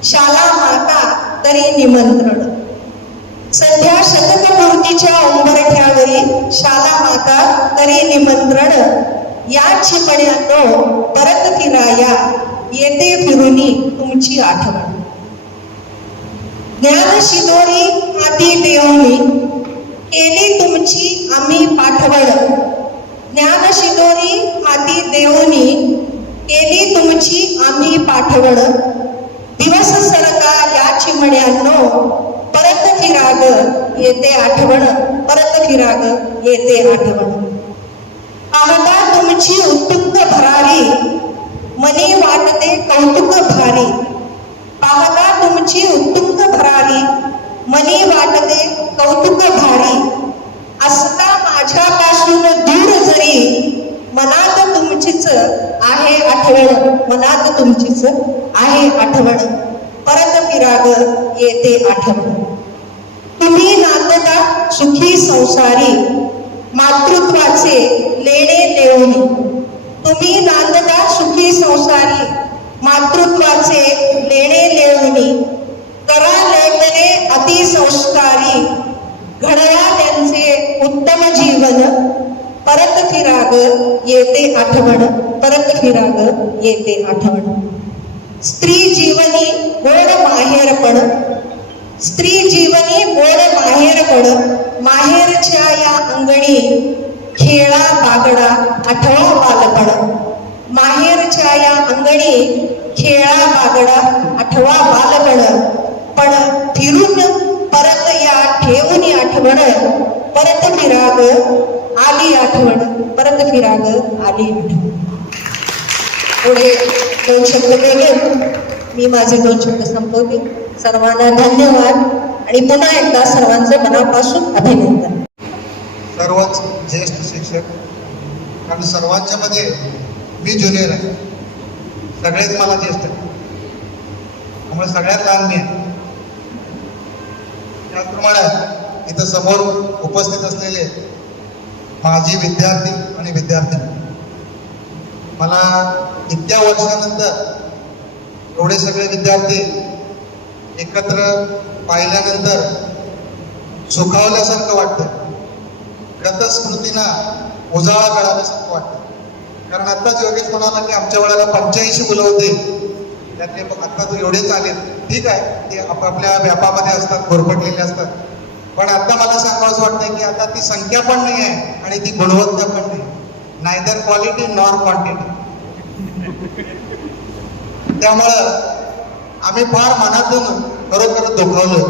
शाला माता तरी निमंत्रण. सध्या शतकपूर्तीच्या उंबरठ्यावरील शाला माता तरी निमंत्रण. या चिमण्यानो परत फिराया येते फिरुनी तुमची आठवण. ज्ञान शिदोरी हाती देऊनी केली तुमची आम्ही पाठवण. ज्ञान शिदोरी हाती देऊनी केली तुमची आम्ही पाठवण. दिवस सरका या चिमण्यानो परत फिराग येते आठवण. परत फिराग येते आठवण. पाहता तुमची उत्तुंग भरारी मनी वाटते कौतुक भारी. पाहता तुमची उत्तुंग भरारी मनी वाटते कौतुक भारी. असता माझ्यापासून दूर जरी मनात तुमचीच आहे आठवण. मनात तुमचीच आहे आठवण. परत फिराग येते आठवण. तुम्ही नांदता सुखी संसारी मातृत्वाचे लेणे लेऊनी. तुम्ही नांदता सुखी संसारी मातृत्वाचे लेणे लेऊनी. करा लेकरे अतिसंस्कारी घडया त्यांचे उत्तम जीवन. परत फिराग येते आठवण. परत फिराग येते आठवण. स्त्री जीवनी गोड माहेरपण. स्त्री जीवनी गोड माहेरपण. माहेरच्या या अंगणी खेळा बागडा आठवा बालपण. माहेरच्या या अंगणी खेळा बागडा आठवा बालपण. पण फिरून परत या ठेवून आठवण. परत फिराग आली आठवण. परत फिराग आली आठवण. पुढे 2 शब्द बोलून मी माझे 2 शब्द संपवते. सर्वांना धन्यवाद आणि पुन्हा एकदा सर्वांचं मनापासून अभिनंदन. सर्वच ज्येष्ठ शिक्षक, कारण सर्वांच्या मध्ये मी ज्युनियर आहे, सगळेच मला ज्येष्ठ आहे, त्यामुळे सगळ्यात लहान मी आहे. त्याचप्रमाणे इथं समोर उपस्थित असलेले माजी विद्यार्थी आणि विद्यार्थिनी, मला इतक्या वर्षानंतर एवढे सगळे विद्यार्थी एकत्र पाहिल्यानंतर सुखावल्यासारखं वाटतं. गतस्मृतींना उजाळा मिळाल्यासारखं वाटतं. कारण आत्ताच योगेश म्हणाला की आमच्या वेळेला 85 मुलं होते, त्यातले आत्ता तर एवढेच आले. ठीक आहे, ते आपापल्या व्यापामध्ये असतात, घोरपडलेले असतात, पण आता मला सांगावंच वाटतंय की आता ती संख्या पण नाही आहे आणि ती गुणवत्ता पण नाही. Neither quality nor quantity. त्यामुळं आम्ही फार मनातून खरोखर दुखावलं.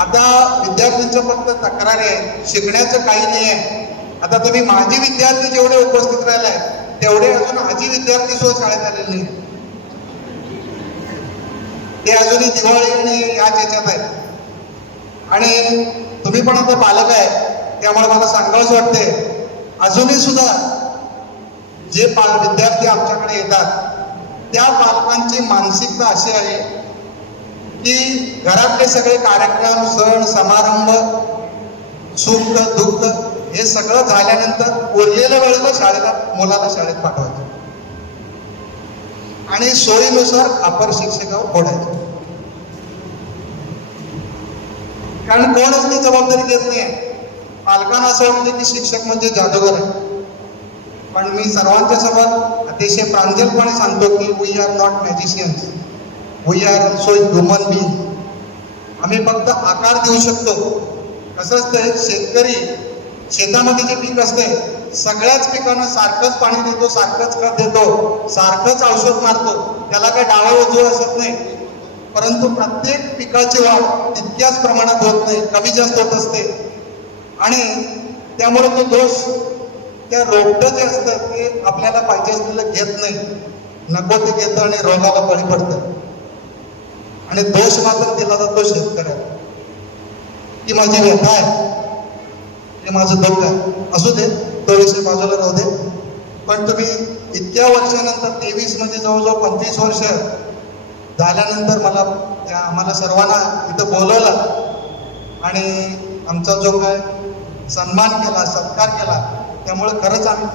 आता विद्यार्थ्यांच्या फक्त तक्रार आहे, शिकण्याचं काही नाही आहे. आता तुम्ही माजी विद्यार्थी जेवढे उपस्थित राहिलाय तेवढे अजून आजी विद्यार्थी सुद्धा शाळेत आलेले नाही. ते अजूनही दिवाळी आणि याच याच्यात आहेत. आणि तुम्ही पण आता पालक आहे, त्यामुळे मला सांगावंच वाटते, अजूनही सुद्धा जे विद्यार्थी आमच्याकडे येतात त्या पालकांची मानसिकता अशी आहे की घरातले सगळे कार्यक्रम, सण समारंभ, सुख दुःख हे सगळं झाल्यानंतर उरलेल्या वेळेला मुलाला शाळेत पाठवायचं आणि सोयीनुसार अपर शिक्षकावर फोडायचं. कारण कोणच ती जबाबदारी देत नाही. पालकांना असं वाटतं की शिक्षक म्हणजे जादूगर आहे. पण मी सर्वांच्या समोर अतिशय प्रांजलपणे सांगतो की we are not magicians. We are also human being. आम्ही फक्त आकार देऊ शकतो. कसं असतंय, शेतकरी शेतामध्ये जे पीक असते सगळ्याच पिकांना सारखंच पाणी देतो, सारखंच खत देतो, सारखंच औषध मारतो, त्याला काही डावा उजवा असत नाही. परंतु प्रत्येक पिकाची वाढ तितक्याच प्रमाणात होत नाही, कमी जास्त होत असते. आणि त्यामुळे तो दोष त्या रोपटं जे असतं ते आपल्याला पाहिजे असलेलं घेत नाही, नको ते घेतं आणि रोगाला बळी पडतं. आणि दोष मात्र दिला जातो शेतकऱ्याला. ही माझी व्यथा आहे, हे माझं दुःख आहे. असू दे, तो विषय बाजूला राहू दे. पण तुम्ही इतक्या वर्षानंतर 23 म्हणजे जवळजवळ 25 वर्ष झाल्यानंतर आम्हाला सर्वांना इथं बोलवलं आणि आमचा जो काय सन्मान केला, सत्कार केला, त्यामुळे खरंच आम्ही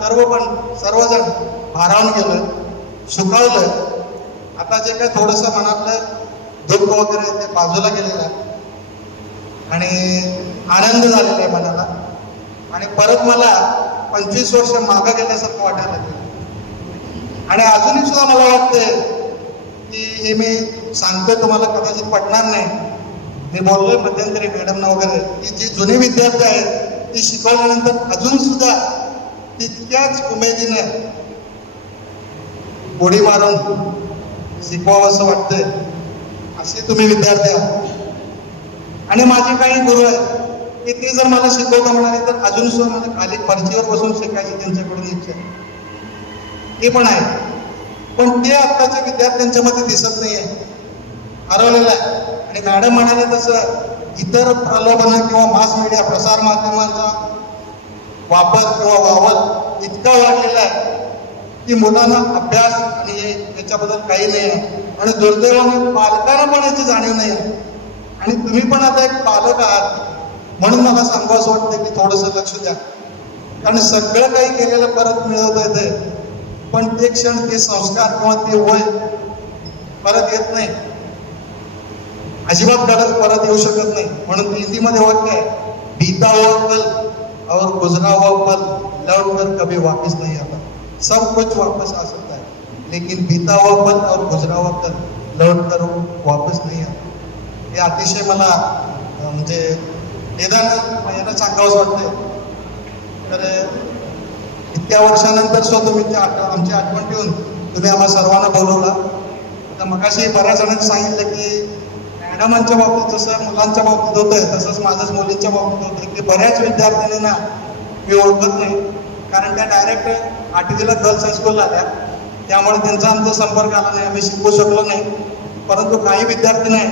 सर्वजण भारावून गेलोय, सुखावलोय. आता जे काय थोडंसं मनातलं दुःख वगैरे ते बाजूला गेलेलं आहे आणि आनंद झालेला आहे मनाला. आणि परत मला 25 वर्ष मागं गेल्यासारखं वाटायला लागलं. आणि अजूनही सुद्धा मला वाटतंय की हे मी सांगतोय तुम्हाला कदाचित पटणार नाही, मी बोललोय मध्यंतरी मॅडमना वगैरे, की जी जुने विद्यार्थी आहेत ती शिकवल्यानंतर अजून सुद्धा तितक्याच उमेदीने उडी मारून शिकवावं असं वाटतंय. असे तुम्ही विद्यार्थी आहात. आणि माझे काही गुरु आहेत की ते जर मला शिकवता म्हणाले तर अजून सुद्धा मला खाली फरशीवर बसून शिकायची त्यांच्याकडून इच्छा आहे, ते पण आहे. पण ते आत्ताच्या विद्यार्थ्यांच्या मध्ये दिसत नाहीये, हरवलेलं आहे. आणि मॅडम म्हणाले तसं इतर प्रलोभन किंवा मास मीडिया प्रसार माध्यमांचा वापर किंवा वावर इतका वाढलेला आहे की मुलांना अभ्यास आणि याच्याबद्दल काही नाही आहे. आणि दुर्दैवाने पालकांना पण याची जाणीव नाही आहे. आणि तुम्ही पण आता एक पालक आहात म्हणून मला सांगावंसं वाटतं की थोडंसं लक्ष द्या. कारण सगळं काही केलेलं परत मिळवत येते, पण ते क्षण, ते संस्कार किंवा ते वय परत येत नाही, अजिबात परत येऊ शकत नाही. म्हणून हिंदीमध्ये वाक्य आहे, बीता हुआ कल और गुजरा हुआ पल लौट कर कभी वापस नहीं आता. सब कुछ वापस आ सकता है, लेकिन बीता हुआ पल और गुजरा हुआ पल लौट कर वापस नहीं आता. हे अतिशय मला म्हणजे यानं सांगावंच वाटतंय. तर इतक्या वर्षानंतर सुद्धा तुम्ही आमची आठवण ठेवून तुम्ही आम्हाला सर्वांना बोलवला. आता मगाशी बऱ्याच जणांनी सांगितलं की मॅडमांच्या बाबतीत जसं मुलांच्या बाबतीत होतंय तसंच माझ्याच मुलींच्या बाबतीत होतंय की बऱ्याच विद्यार्थ्यांना मी ओळखत नाही, कारण त्या डायरेक्ट 8वीला गर्ल्स हायस्कूलला आल्या, त्यामुळे त्यांचा आमचा संपर्क आला नाही, आम्ही शिकवू शकलो नाही. परंतु काही विद्यार्थी नाही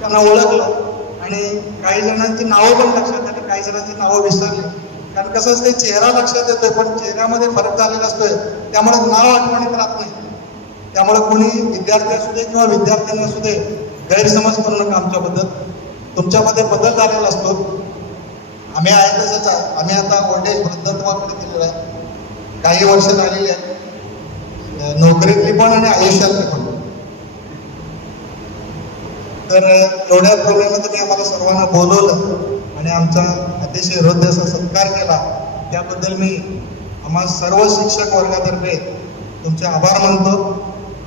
त्यांना ओळखलं आणि काही जणांची नावं पण लक्षात आली, काही जणांची नावं विसरली. कारण कसं असते, चेहरा लक्षात येतोय पण चेहऱ्यामध्ये फरक झालेला असतोय, त्यामुळे नाव आठवणीत राहत नाही. त्यामुळे कोणी विद्यार्थी असू दे किंवा विद्यार्थ्यांना असू दे गैरसमज करू नका आमच्याबद्दल. तुमच्यामध्ये बदल झालेला असतो. आम्ही आहे तसंच आहे. आम्ही आता ओल्ड एज वृद्धत्वाकडे गेलेलो आहे. काही वर्ष झालेली आहेत, नोकरीतली पण आणि आयुष्यातली पण. तर एवढ्या प्रोग्राममध्ये तुम्ही आम्हाला सर्वांना बोलवलं आणि आमचा अतिशय हृदय असा सत्कार केला, त्याबद्दल मी आम्हा सर्व शिक्षक वर्गातर्फे तुमचे आभार मानतो.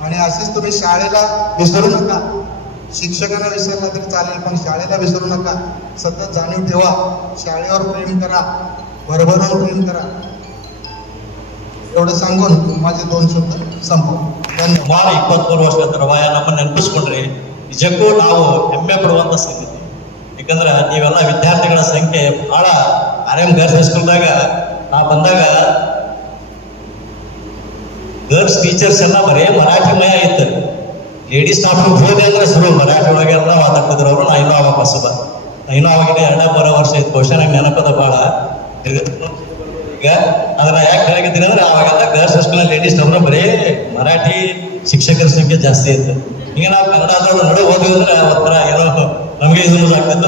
आणि असेच तुम्ही शाळेला विसरू नका. शिक्षकांना विसरला तरी चालेल, पण शाळेला विसरू नका. सतत जाणीव ठेवा, शाळेवर प्रेम करा, भरभरून प्रेम करा. एवढं सांगून माझे 2 शब्द संपव. धन्यवाद. ಸುಮಾರು 23 ವರ್ಷದ ವಯ ನಮ್ಮನ್ನು ನೆನಪಿಸ್ಕೊಂಡ್ರೆ ನಿಜಕ್ಕೂ ನಾವು ಹೆಮ್ಮೆ ಪಡುವಂತ ಸಂಗತಿ. ಯಾಕಂದ್ರೆ ನೀವೆಲ್ಲ ವಿದ್ಯಾರ್ಥಿಗಳ ಸಂಖ್ಯೆ ಬಹಳ ಆರ್ಎಂ ಗರ್ಲ್ಸ್ ಹೈಸ್ಕೂಲ್ದಾಗ ನಾ ಬಂದಾಗ ಗರ್ಲ್ಸ್ ಟೀಚರ್ಸ್ ಎಲ್ಲ ಬರೀ ಮರಾಠಿಮಯ ಇತ್ತು. ಲೇಡೀಸ್ ಸ್ಟಾಫ್ ಹೋದೆ ಅಂದ್ರೆ ಶುರು ಮರಾಠಿ ಒಳಗೆಲ್ಲ ಮಾತಾಡ್ತಿದ್ರು ಅವರು. ನಾ ಇನ್ನೂ ಅವಾಗ ಹೊಸಬ, ಇನ್ನೂ ಅವಾಗಿನ 2-3 ವರ್ಷ ಇತ್ತು. ಬಹುಶಃ ನಂಗೆ ನೆನಪದ ಭಾಳ. ಈಗ ಅದನ್ನ ಯಾಕೆ ಹೇಳಿದ್ದೀನಿ ಅಂದ್ರೆ ಅವಾಗೆಲ್ಲ ಗರ್ಲ್ಸ್ ಹೈಸ್ಕೂಲ್ ಲೇಡೀಸ್ ಸ್ಟಾಫ್ನ ಬರೀ ಮರಾಠಿ ಶಿಕ್ಷಕರ ಸಂಖ್ಯೆ ಜಾಸ್ತಿ ಇತ್ತು. ಈಗ ನಾವು ಕನ್ನಡದವ್ರು ನಡು ಹೋದ್ವಿ ಅಂದ್ರೆ ಒಂಥರ ಏನೋ ನಮಗೆ ಇದು ಆಗ್ತಿತ್ತು.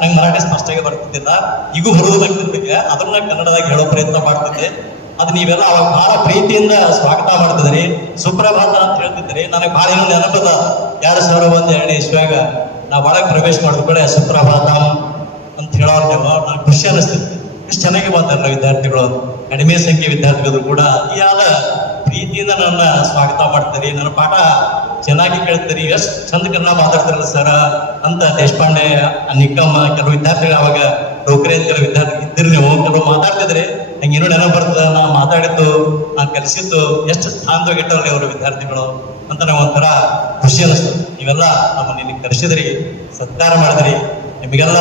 ನಂಗೆ ಮರಾಠಿ ಸ್ಪಷ್ಟವಾಗಿ ಬರ್ತಿದ್ದಿಲ್ಲ, ಈಗೂ ಬರುವುದಾಗ್ತಿದ್ದಕ್ಕೆ ಅದನ್ನ ಕನ್ನಡದಾಗ ಹೇಳೋ ಪ್ರಯತ್ನ ಮಾಡ್ತಿದ್ದೆ. ಅದು ನೀವೆಲ್ಲ ಅವಾಗ ಬಹಳ ಪ್ರೀತಿಯಿಂದ ಸ್ವಾಗತ ಮಾಡ್ತಿದ್ರಿ, ಸುಪ್ರಭಾತ ಅಂತ ಹೇಳ್ತಿದ್ರಿ. ನನಗೆ ಭಾಳ ಏನೋ ನೆನಪದ 2001-2 ಇಸ್ವಿಯಾಗ ನಾವು ಒಳಗೆ ಪ್ರವೇಶ ಮಾಡಿದ ಕೂಡ ಸುಪ್ರಭಾತ ಅಂತ ಹೇಳೋರು ನೀವು. ನನಗೆ ಖುಷಿ ಅನಿಸ್ತಿತ್ತು, ಎಷ್ಟು ಚೆನ್ನಾಗಿ ಮಾತಾಡಲ್ಲ ವಿದ್ಯಾರ್ಥಿಗಳು, ಕಡಿಮೆ ಸಂಖ್ಯೆ ವಿದ್ಯಾರ್ಥಿಗಳು ಕೂಡ. ಈ ಪ್ರೀತಿಯಿಂದ ನನ್ನ ಸ್ವಾಗತ ಮಾಡ್ತಾರೆ, ನನ್ನ ಪಾಠ ಚೆನ್ನಾಗಿ ಕೇಳ್ತಾರೆ, ಎಷ್ಟು ಚಂದ ಕನ್ನಡ ಮಾತಾಡ್ತಾರಲ್ಲ ಸರ ಅಂತ ದೇಶಪಾಂಡೆ, ನಿಕ್ಕಮ್ಮ, ಕೆಲವು ವಿದ್ಯಾರ್ಥಿಗಳು ಅವಾಗ ನೌಕರಿ ಕೆಲವು ವಿದ್ಯಾರ್ಥಿ ಇದ್ದಿರಿ, ನೀವು ಕೆಲವು ಮಾತಾಡ್ತಿದ್ರೆ ನಂಗೇನು ನೆನಪು ಬರ್ತದ, ನಾ ಮಾತಾಡಿದ್ದು ನಾನು ಕಲಿಸಿದ್ದು ಎಷ್ಟು ಸ್ಥಾನವಾಗಿ ಇಟ್ಟವ್ರಿ ಅವರು ವಿದ್ಯಾರ್ಥಿಗಳು ಅಂತ ನಾವು ಒಂಥರ ಖುಷಿ ಅನಿಸ್ತದೆ. ನೀವೆಲ್ಲ ನಮ್ಮನ್ನು ಇಲ್ಲಿ ಕರೆಸಿದ್ರಿ, ಸತ್ಕಾರ ಮಾಡಿದ್ರಿ, ನಿಮಗೆಲ್ಲ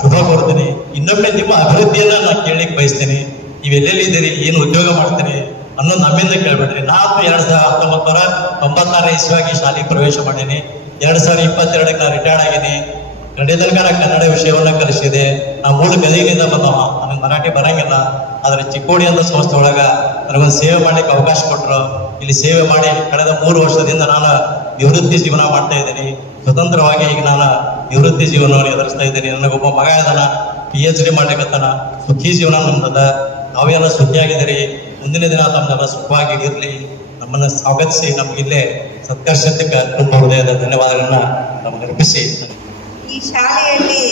ಶುಭ ಕೋರ್ತೀನಿ. ಇನ್ನೊಮ್ಮೆ ನಿಮ್ಮ ಅಭಿವೃದ್ಧಿಯನ್ನ ನಾನು ಕೇಳಲಿಕ್ಕೆ ಬಯಸ್ತೀನಿ. ನೀವು ಎಲ್ಲೆಲ್ಲಿದ್ದೀರಿ, ಏನು ಉದ್ಯೋಗ ಮಾಡ್ತೀರಿ ಅನ್ನೋದು ನಮ್ಮಿಂದ ಕೇಳ್ಬೇಡ್ರಿ. ನಾನು 1996 ಇಸ್ವಿಯಾಗಿ ಶಾಲೆಗೆ ಪ್ರವೇಶ ಮಾಡೀನಿ. 2022ಕ್ಕೆ ನಾನು ರಿಟೈರ್ಡ್ ಆಗೀನಿ. ಕಡೆ ತನಕ ಕನ್ನಡ ವಿಷಯವನ್ನ ಕಲಿಸಿದೆ. ನಾ ಮೂಲ ಗದಗಿನಿಂದ ಬಂದವ, ನನಗೆ ಮರಾಠಿ ಬರಂಗಿಲ್ಲ. ಆದ್ರೆ ಚಿಕ್ಕೋಡಿ ಅಂತ ಸಂಸ್ಥೆ ಒಳಗ ನನಗೊಂದು ಸೇವೆ ಮಾಡ್ಲಿಕ್ಕೆ ಅವಕಾಶ ಕೊಟ್ಟರು. ಇಲ್ಲಿ ಸೇವೆ ಮಾಡಿ ಕಳೆದ 3 ವರ್ಷದಿಂದ ನಾನು ನಿವೃತ್ತಿ ಜೀವನ ಮಾಡ್ತಾ ಇದ್ದೀನಿ. ಸ್ವತಂತ್ರವಾಗಿ ಈಗ ನಾನು ನಿವೃತ್ತಿ ಜೀವನವನ್ನು ಎದುರಿಸ್ತಾ ಇದ್ದೀನಿ. ನನಗೊಬ್ಬ ಮಗ ಇದ್ದಾನ, PhD ಮಾಡ್ಲಿಕ್ಕತ್ತಾನ. ಸುಖಿ ಜೀವನ ನಮ್ದದ. ನಾವೆಲ್ಲ ಸುಖಿಯಾಗಿದ್ದೀರಿ. ಮುಂದಿನ ದಿನ ತಮ್ಮನ್ನೆಲ್ಲ ಸುಖವಾಗಿ ಇರಲಿ. ನಮ್ಮನ್ನ ಸ್ವಾಗತಿಸಿ ನಮಗಿಲ್ಲೇ ಸತ್ಕರ್ಷಕ್ಕೆ ತುಂಬ ಹೃದಯದ ಧನ್ಯವಾದಗಳನ್ನ ನಮಗೆ ಅರ್ಪಿಸಿ. ಈ ಶಾಲೆಯಲ್ಲಿ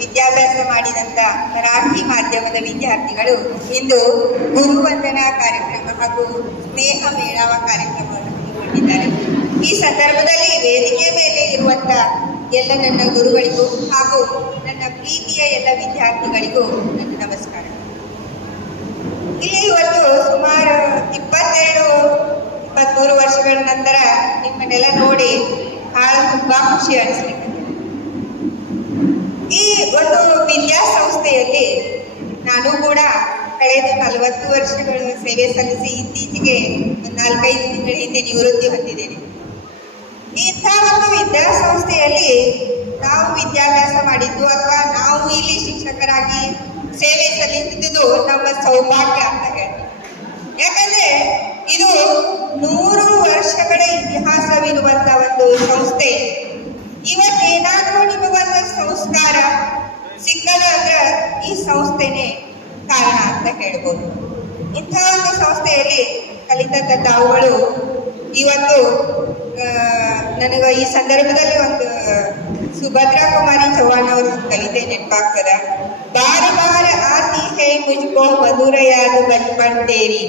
ವಿದ್ಯಾಭ್ಯಾಸ ಮಾಡಿದಂಥ ಮರಾಠಿ ಮಾಧ್ಯಮದ ವಿದ್ಯಾರ್ಥಿಗಳು ಇಂದು ಗುರುವಂದನಾ ಕಾರ್ಯಕ್ರಮ ಹಾಗೂ ಸ್ನೇಹ ಮೇಳವ ಕಾರ್ಯಕ್ರಮವನ್ನು ಹಮ್ಮಿಕೊಂಡಿದ್ದಾರೆ. ಈ ಸಂದರ್ಭದಲ್ಲಿ ವೇದಿಕೆ ಮೇಲೆ ಇರುವಂಥ ಎಲ್ಲ ನನ್ನ ಗುರುಗಳಿಗೂ ಹಾಗೂ ನನ್ನ ಪ್ರೀತಿಯ ಎಲ್ಲ ವಿದ್ಯಾರ್ಥಿಗಳಿಗೂ ನನ್ನ ನಮಸ್ಕಾರ. ಇಲ್ಲಿ ಇವತ್ತು ಸುಮಾರು 22-23 ವರ್ಷಗಳ ನಂತರ ನಿಮ್ಮನ್ನೆಲ್ಲ ನೋಡಿ ಬಹಳ ತುಂಬಾ ಖುಷಿ ಅನಿಸ್ಲಿಕ್ಕೆ. ಈ ಒಂದು ವಿದ್ಯಾಸಂಸ್ಥೆಯಲ್ಲಿ ನಾನು ಕೂಡ ಕಳೆದ 40 ವರ್ಷಗಳ ಸೇವೆ ಸಲ್ಲಿಸಿ ಇತ್ತೀಚೆಗೆ 4-5 ತಿಂಗಳ ಹಿಂದೆ ನಿವೃತ್ತಿ ಹೊಂದಿದ್ದೇನೆ. ಇಂಥ ಒಂದು ವಿದ್ಯಾಸಂಸ್ಥೆಯಲ್ಲಿ ನಾವು ವಿದ್ಯಾಭ್ಯಾಸ ಮಾಡಿದ್ದು ಅಥವಾ ನಾವು ಇಲ್ಲಿ ಶಿಕ್ಷಕರಾಗಿ ಸೇವೆ ಸಲ್ಲಿಸಿದ್ದು ನಮ್ಮ ಸೌಭಾಗ್ಯ ಅಂತ ಹೇಳ್ತೀನಿ. ಯಾಕಂದ್ರೆ ಇದು 100 ವರ್ಷಗಳ ಇತಿಹಾಸವಿರುವಂತ ಒಂದು ಸಂಸ್ಥೆ. ಇವತ್ತೇನಾದ್ರೂ ನಿಮಗೊಂದು ಸಂಸ್ಕಾರ ಸಿಕ್ಕಲ್ಲ ಅಂದ್ರೆ ಈ ಸಂಸ್ಥೆನೇ ಕಾರಣ ಅಂತ ಹೇಳ್ಬೋದು. ಇಂಥ ಒಂದು ಸಂಸ್ಥೆಯಲ್ಲಿ ಕಲಿತಂತ ತಾವುಗಳು ಇವತ್ತು ನನಗೆ ಈ ಸಂದರ್ಭದಲ್ಲಿ ಒಂದು ಸುಭದ್ರಾ ಕುಮಾರಿ ಚೌಹಾಣ್ ಅವರ ಕವಿತೆ ನೆನಪಾಗ್ತದ. ಬಾರ ಬಾರ ಆತಿ ಹೈ ಮುಜ್ಕೋ ಮಧುರ ಯಾದ ಬಚಪನ್ ತೇರಿ,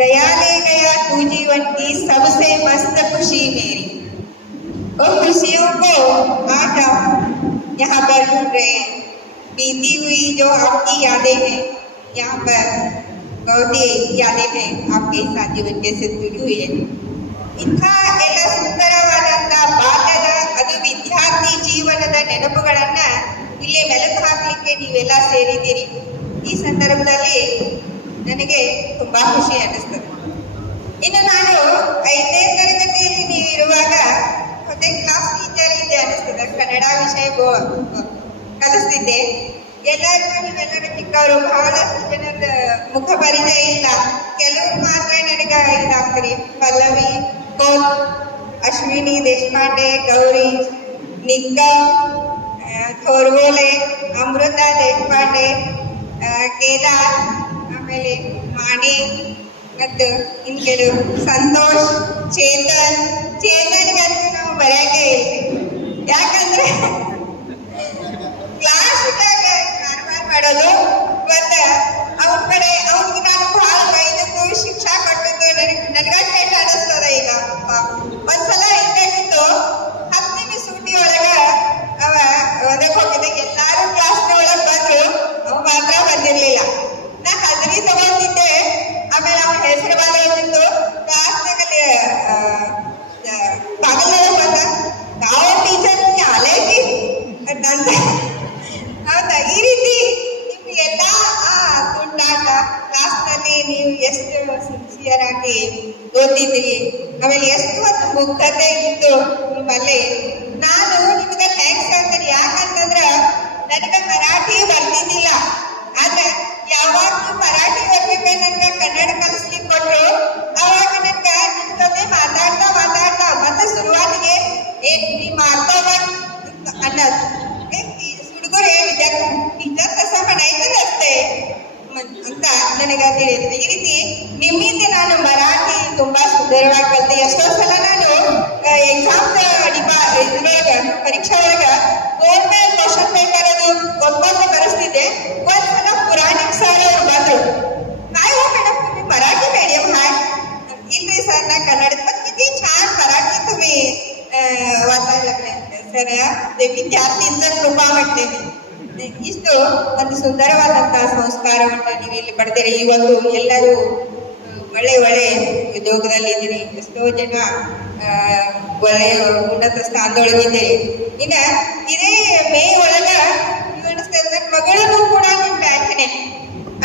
गया ले गया तू जीवन की सबसे मस्त खुशी मेरी. और खुशियों को आज हम यहाँ पर ढूंढ रहे हैं. बीती हुई जो आपकी यादें हैं यहाँ पर बहुत ही यादें हैं आपके साथ जीवन के साथ जुड़ी हुई है. ಇಂಥ ಎಲ್ಲ ಸುಂದರವಾದಂಥ ಬಾಲ್ಯದ ಅದು ವಿದ್ಯಾರ್ಥಿ ಜೀವನದ ನೆನಪುಗಳನ್ನ ಇಲ್ಲಿ ಮೆಲುಕು ಹಾಕಲಿಕ್ಕೆ ನೀವೆಲ್ಲ ಸೇರಿದ್ದೀರಿ. ಈ ಸಂದರ್ಭದಲ್ಲಿ ನನಗೆ ತುಂಬಾ ಖುಷಿ ಅನ್ನಿಸ್ತದೆ. ಇನ್ನು ನಾನು 5ನೇ ತರಗತಿಯಲ್ಲಿ ನೀವು ಇರುವಾಗ ಮತ್ತೆ ಕ್ಲಾಸ್ ಟೀಚರ್ ಇದ್ದೆ ಅನ್ನಿಸ್ತದೆ. ಕನ್ನಡ ವಿಷಯ ಕಲಿಸ್ತಿದ್ದೆ. ಎಲ್ಲರಿಗೂ ನೀವೆಲ್ಲರೂ ಚಿಕ್ಕವರು, ಬಹಳಷ್ಟು ಜನದ ಮುಖ ಪರಿಚಯ ಇಲ್ಲ. ಕೆಲವರು ಮಾತ್ರ ನನಗೆ ಇದಾಗ್ತೀರಿ. ಪಲ್ಲವಿ ಕೌಲ್, ಅಶ್ವಿನಿ ದೇಶಪಾಂಡೆ, ಗೌರಿ, ನಿಕ್ಕಮ್, ಥೋರ್ಗೋಲೆ, ಅಮೃತ ದೇಶಪಾಂಡೆ, ಕೇದಾರ್, ಆಮೇಲೆ ಮಾಣಿ ಮತ್ತು ಇನ್ನು ಕೆಲವು ಸಂತೋಷ್, ಚೇತನ್ಗಂತೂ ನಾವು ಬರೆಯಂಗೆ ಇರ್ತೀವಿ. ಯಾಕಂದ್ರೆ ಕ್ಲಾಸ್ದಾಗ ಕಾರ್ಬಾರ್ ಮಾಡೋದು ಮತ್ತು ಅವ್ನ ಕಡೆ ಅವ್ನಿಗೆ ನಾನು ಭಾಳ ಬೈದದ್ದು ಶಿಕ್ಷಾ ಕೊಟ್ಟದ್ದು ನನಗೆ ಕೆಟ್ಟ ಅನಿಸ್ತದ. ಈಗ ಒಂದ್ಸಲ ಹಿಂಗಾಗಿತ್ತು, 10ನೇ ಸೂಟಿ ಒಳಗ ಅವ ಓದಕ್ಕೆ ಹೋಗಿದ್ದೆ. ಎಲ್ಲಾರು ಕ್ಲಾಸ್ನ ಒಳಗೆ ಬಂದ್ರು, ಅವ ಮಾತ್ರ ಬಂದಿರ್ಲಿಲ್ಲ. ನಾ ಹಜರಿ ತಗೊಂಡಿದ್ದೆ. ಆಮೇಲೆ ಅವನ ಹೆಸರು ಬಂದಿತ್ತು. ಕ್ಲಾಸ್ನಾಗಲ್ಲಿ ಬಾಗಲೊಳಗೆ ಬಂದ, ಯಾವ ಟೀಚರ್ ಆಲೇಕಿ ಅಂತ. ಹೌದಾ? ಈ ರೀತಿ ನಿಮ್ಗೆಲ್ಲ ತುಂಟಾಟ ಕ್ಲಾಸ್ನಲ್ಲಿ ನೀವು ಎಷ್ಟು ಸಿನ್ಸಿಯರ್ ಆಗಿ ಓದಿದ್ರಿ, ಆಮೇಲೆ ಎಷ್ಟು ಒಂದು ಮುಗ್ಧತೆ ಇತ್ತು ನಿಮ್ಮಲ್ಲಿ. ನಾನು ನಿಮ್ಗೆ ಥ್ಯಾಂಕ್ಸ್ ಹೇಳ್ತೀನಿ. ಯಾಕಂತಂದ್ರ ನನಗೆ ಮರಾಠಿ ಬರ್ತಿದ್ದಿಲ್ಲ. ಆದ್ರೆ ಯಾವಾಗ ಮರಾಠಿ ಬರ್ಬೇಕು ನನಗೆ ಕನ್ನಡ ಕಲಿಸ್ಲಿಕ್ಕೆ ಕೊಟ್ಟರು, ಅವಾಗ ನನಗೆ ನಿಮ್ಮ ಜೊತೆ ಮಾತಾಡ್ತಾ ಮತ್ತೆ ಶುರುವಾತಿಗೆ ನೀ ಮಾಡ್ತಾವ ಅನ್ನೋದು. ಹುಡುಗರು ಹೇಳಿದ್ದಾರೆ, ಟೀಚರ್ ಕಸ ಮಾಡಾಯ್ತು ಅಷ್ಟೇ ಅಂತ ನನಗೆ ತಿಳಿದಿದೆ. ಈ ರೀತಿ ನಿಮ್ಮಿಂದ ನಾನು ಮರಾಠಿ ತುಂಬಾ ಸುಂದರವಾಗಿ ಕಲಿತೆ. ಎಷ್ಟೋ ಸಲ ನಾನು ಎಕ್ಸಾಮ್ ಇದ್ರೊಳಗ ಪರೀಕ್ಷೆ ಒಳಗ ವಿದ್ಯಾರ್ಥಿಯಿಂದ ಕೃಪಾ ಮಾಡ್ತೇವೆ. ಇಷ್ಟು ಒಂದು ಸುಂದರವಾದಂತಹ ಸಂಸ್ಕಾರವನ್ನು ನೀವು ಇಲ್ಲಿ ಪಡೆದಿರಿ. ಈ ಒಂದು ಎಲ್ಲರೂ ಒಳ್ಳೆ ಉದ್ಯೋಗದಲ್ಲಿದ್ದೀರಿ, ಎಷ್ಟೋ ಜನ ಒಳ್ಳೆಯ ಉನ್ನತ ಸ್ಥಾನದೊಳಗಿದ್ದೀರಿ. ಇನ್ನ ಇದೇ ಮೇ ಒಳಗ ನನ್ನ ಮಗಳೂ ಕೂಡ ನಿಮ್ಮ ಬ್ಯಾಂಕ್ನೆ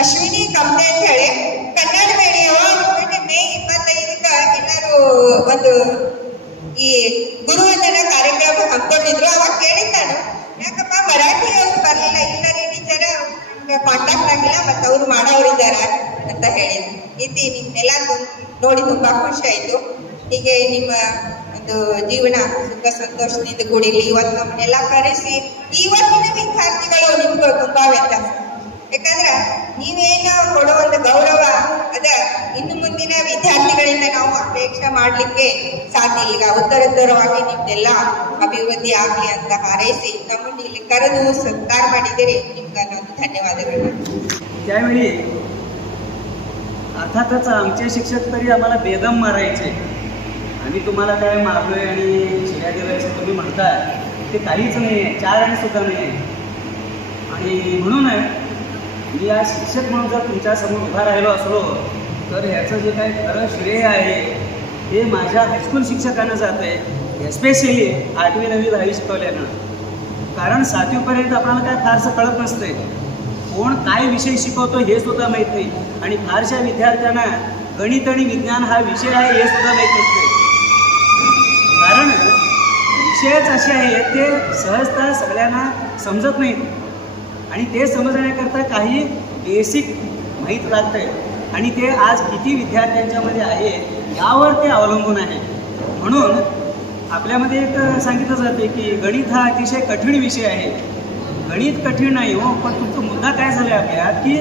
ಅಶ್ವಿನಿ ಕಂಪ್ನಿ ಅಂತ ಹೇಳಿ ಕನ್ನಡ ಮೀಡಿಯವ ಮೇ 25ಕ್ಕ ಎಲ್ಲರೂ ಒಂದು ಈ ಗುರುವಂದನ ಕಾರ್ಯಕ್ರಮ ಹಮ್ಮಿಕೊಂಡಿದ್ರು. ಅವಾಗ ಕೇಳಿದ್ ನಾನು, ಯಾಕಪ್ಪ ಮರಾಠಿ ಅವ್ರು ಬರ್ಲಿಲ್ಲ, ಇಲ್ಲ ರೀ ಟೀಚರ್ ಕಾಂಟ್ಯಾಕ್ಟ್ ಆಗಿಲ್ಲ, ಮತ್ತೆ ಅವ್ರು ಮಾಡೋರಿದ್ದಾರ ಅಂತ ಹೇಳಿದ್ರು. ಇತಿ ನಿಮ್ನೆಲ್ಲ ನೋಡಿ ತುಂಬಾ ಖುಷಿ ಆಯ್ತು. ಹೀಗೆ ನಿಮ್ಮ ಒಂದು ಜೀವನ ಸುಖ ಸಂತೋಷದಿಂದ ಕೂಡಿಲಿ. ಇವತ್ತು ನಮ್ಮನ್ನೆಲ್ಲ ಕರೆಸಿ ಇವತ್ತಿನ ವಿದ್ಯಾರ್ಥಿಗಳು ನಿಮ್ಗೆ ತುಂಬಾ ವ್ಯತ್ಯಾಸ. ಯಾಕಂದ್ರೆ ನೀವೇನೋ ಕೊಡೋ ಒಂದು ಗೌರವ ಅದ ಇನ್ನು ಮುಂದಿನ ವಿದ್ಯಾರ್ಥಿಗಳಿಂದ ನಾವು ಅಪೇಕ್ಷೆ ಮಾಡ್ಲಿಕ್ಕೆ ಸಾಧ್ಯ ಇಲ್ಲ. ಉತ್ತರೋತ್ತರವಾಗಿ ನಿಮ್ದೆಲ್ಲ ಅಭಿವೃದ್ಧಿ ಆಗ್ಲಿ ಅಂತ ಹಾರೈಸಿ ನಮ್ಮನ್ನು ಇಲ್ಲಿ ಕರೆದು ಸತ್ಕಾರ ಮಾಡಿದ್ದೀರಿ. ನಿಮ್ಗೆ ನಾನು ಧನ್ಯವಾದಗಳು. त्यावेळी अर्थातच आमचे शिक्षक तरी आम्हाला बेदम मारायचे. आम्ही तुम्हाला काय मारलोय आणि शिव्या दिलोय असं तुम्ही म्हणताय, ते काहीच नाही आहे, 4 आणि सुद्धा नाही आहे. आणि म्हणून मी आज शिक्षक म्हणून जर तुमच्यासमोर उभा राहिलो असलो तर ह्याचं जे काही खरं श्रेय आहे हे माझ्या हायस्कूल शिक्षकांना जातं आहे, एस्पेशली 8वी 9वी 10वी शिकवल्यानं. कारण 7वीपर्यंत आपल्याला काय फारसं कळत नसते, कोण काय विषय शिकवतो हे सुद्धा माहीत नाही. आणि फारशा विद्यार्थ्यांना गणित आणि विज्ञान हा विषय आहे हे सुद्धा माहीत नसते. कारण विषयच असे आहेत ते सहजता सगळ्यांना समजत नाहीत. आणि ते समजण्याकरता काही बेसिक माहीत लागतं आहे. आणि ते आज किती विद्यार्थ्यांच्यामध्ये आहे यावर ते अवलंबून आहे. म्हणून आपल्यामध्ये एक सांगितलं जाते की गणित हा अतिशय कठीण विषय आहे. गणित कठीण नाही हो, पण तुमचा मुद्दा काय झाला आहे आपल्यात की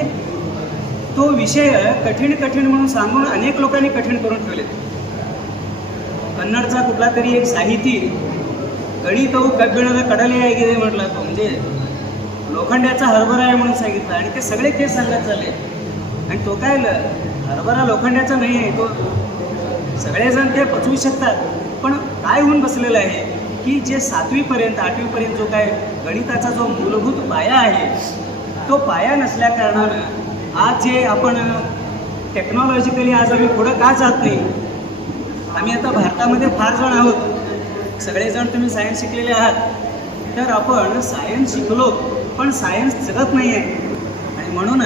तो विषय कठीण म्हणून सांगून अनेक लोकांनी कठीण करून ठेवले. कन्नडचा कुठला तरी एक साहिती गणित कब्बिणದ ಕಡಲೆ ಆಗಿದೆ म्हटला तो, म्हणजे लोखंडाचा हरभरा आहे म्हणून सांगितलं. आणि ते सगळे तेच सांगत चालले. आणि तो काय हरभरा लोखंडाचा नाही आहे, तो सगळेजण ते पचवू शकतात. पण काय होऊन बसलेलं आहे की जे 7वीपर्यंत 8वीपर्यंत जो काय गणिताचा जो मूलभूत पाया आहे तो पाया नसल्या कारणानं आज जे आपण टेक्नॉलॉजिकली आज आम्ही पुढं का जात नाही. आम्ही आता भारतामध्ये फार जण आहोत, सगळेजण तुम्ही सायन्स शिकलेले आहात, तर आपण सायन्स शिकलो पण सायन्स जगत नाही आहे. आणि म्हणून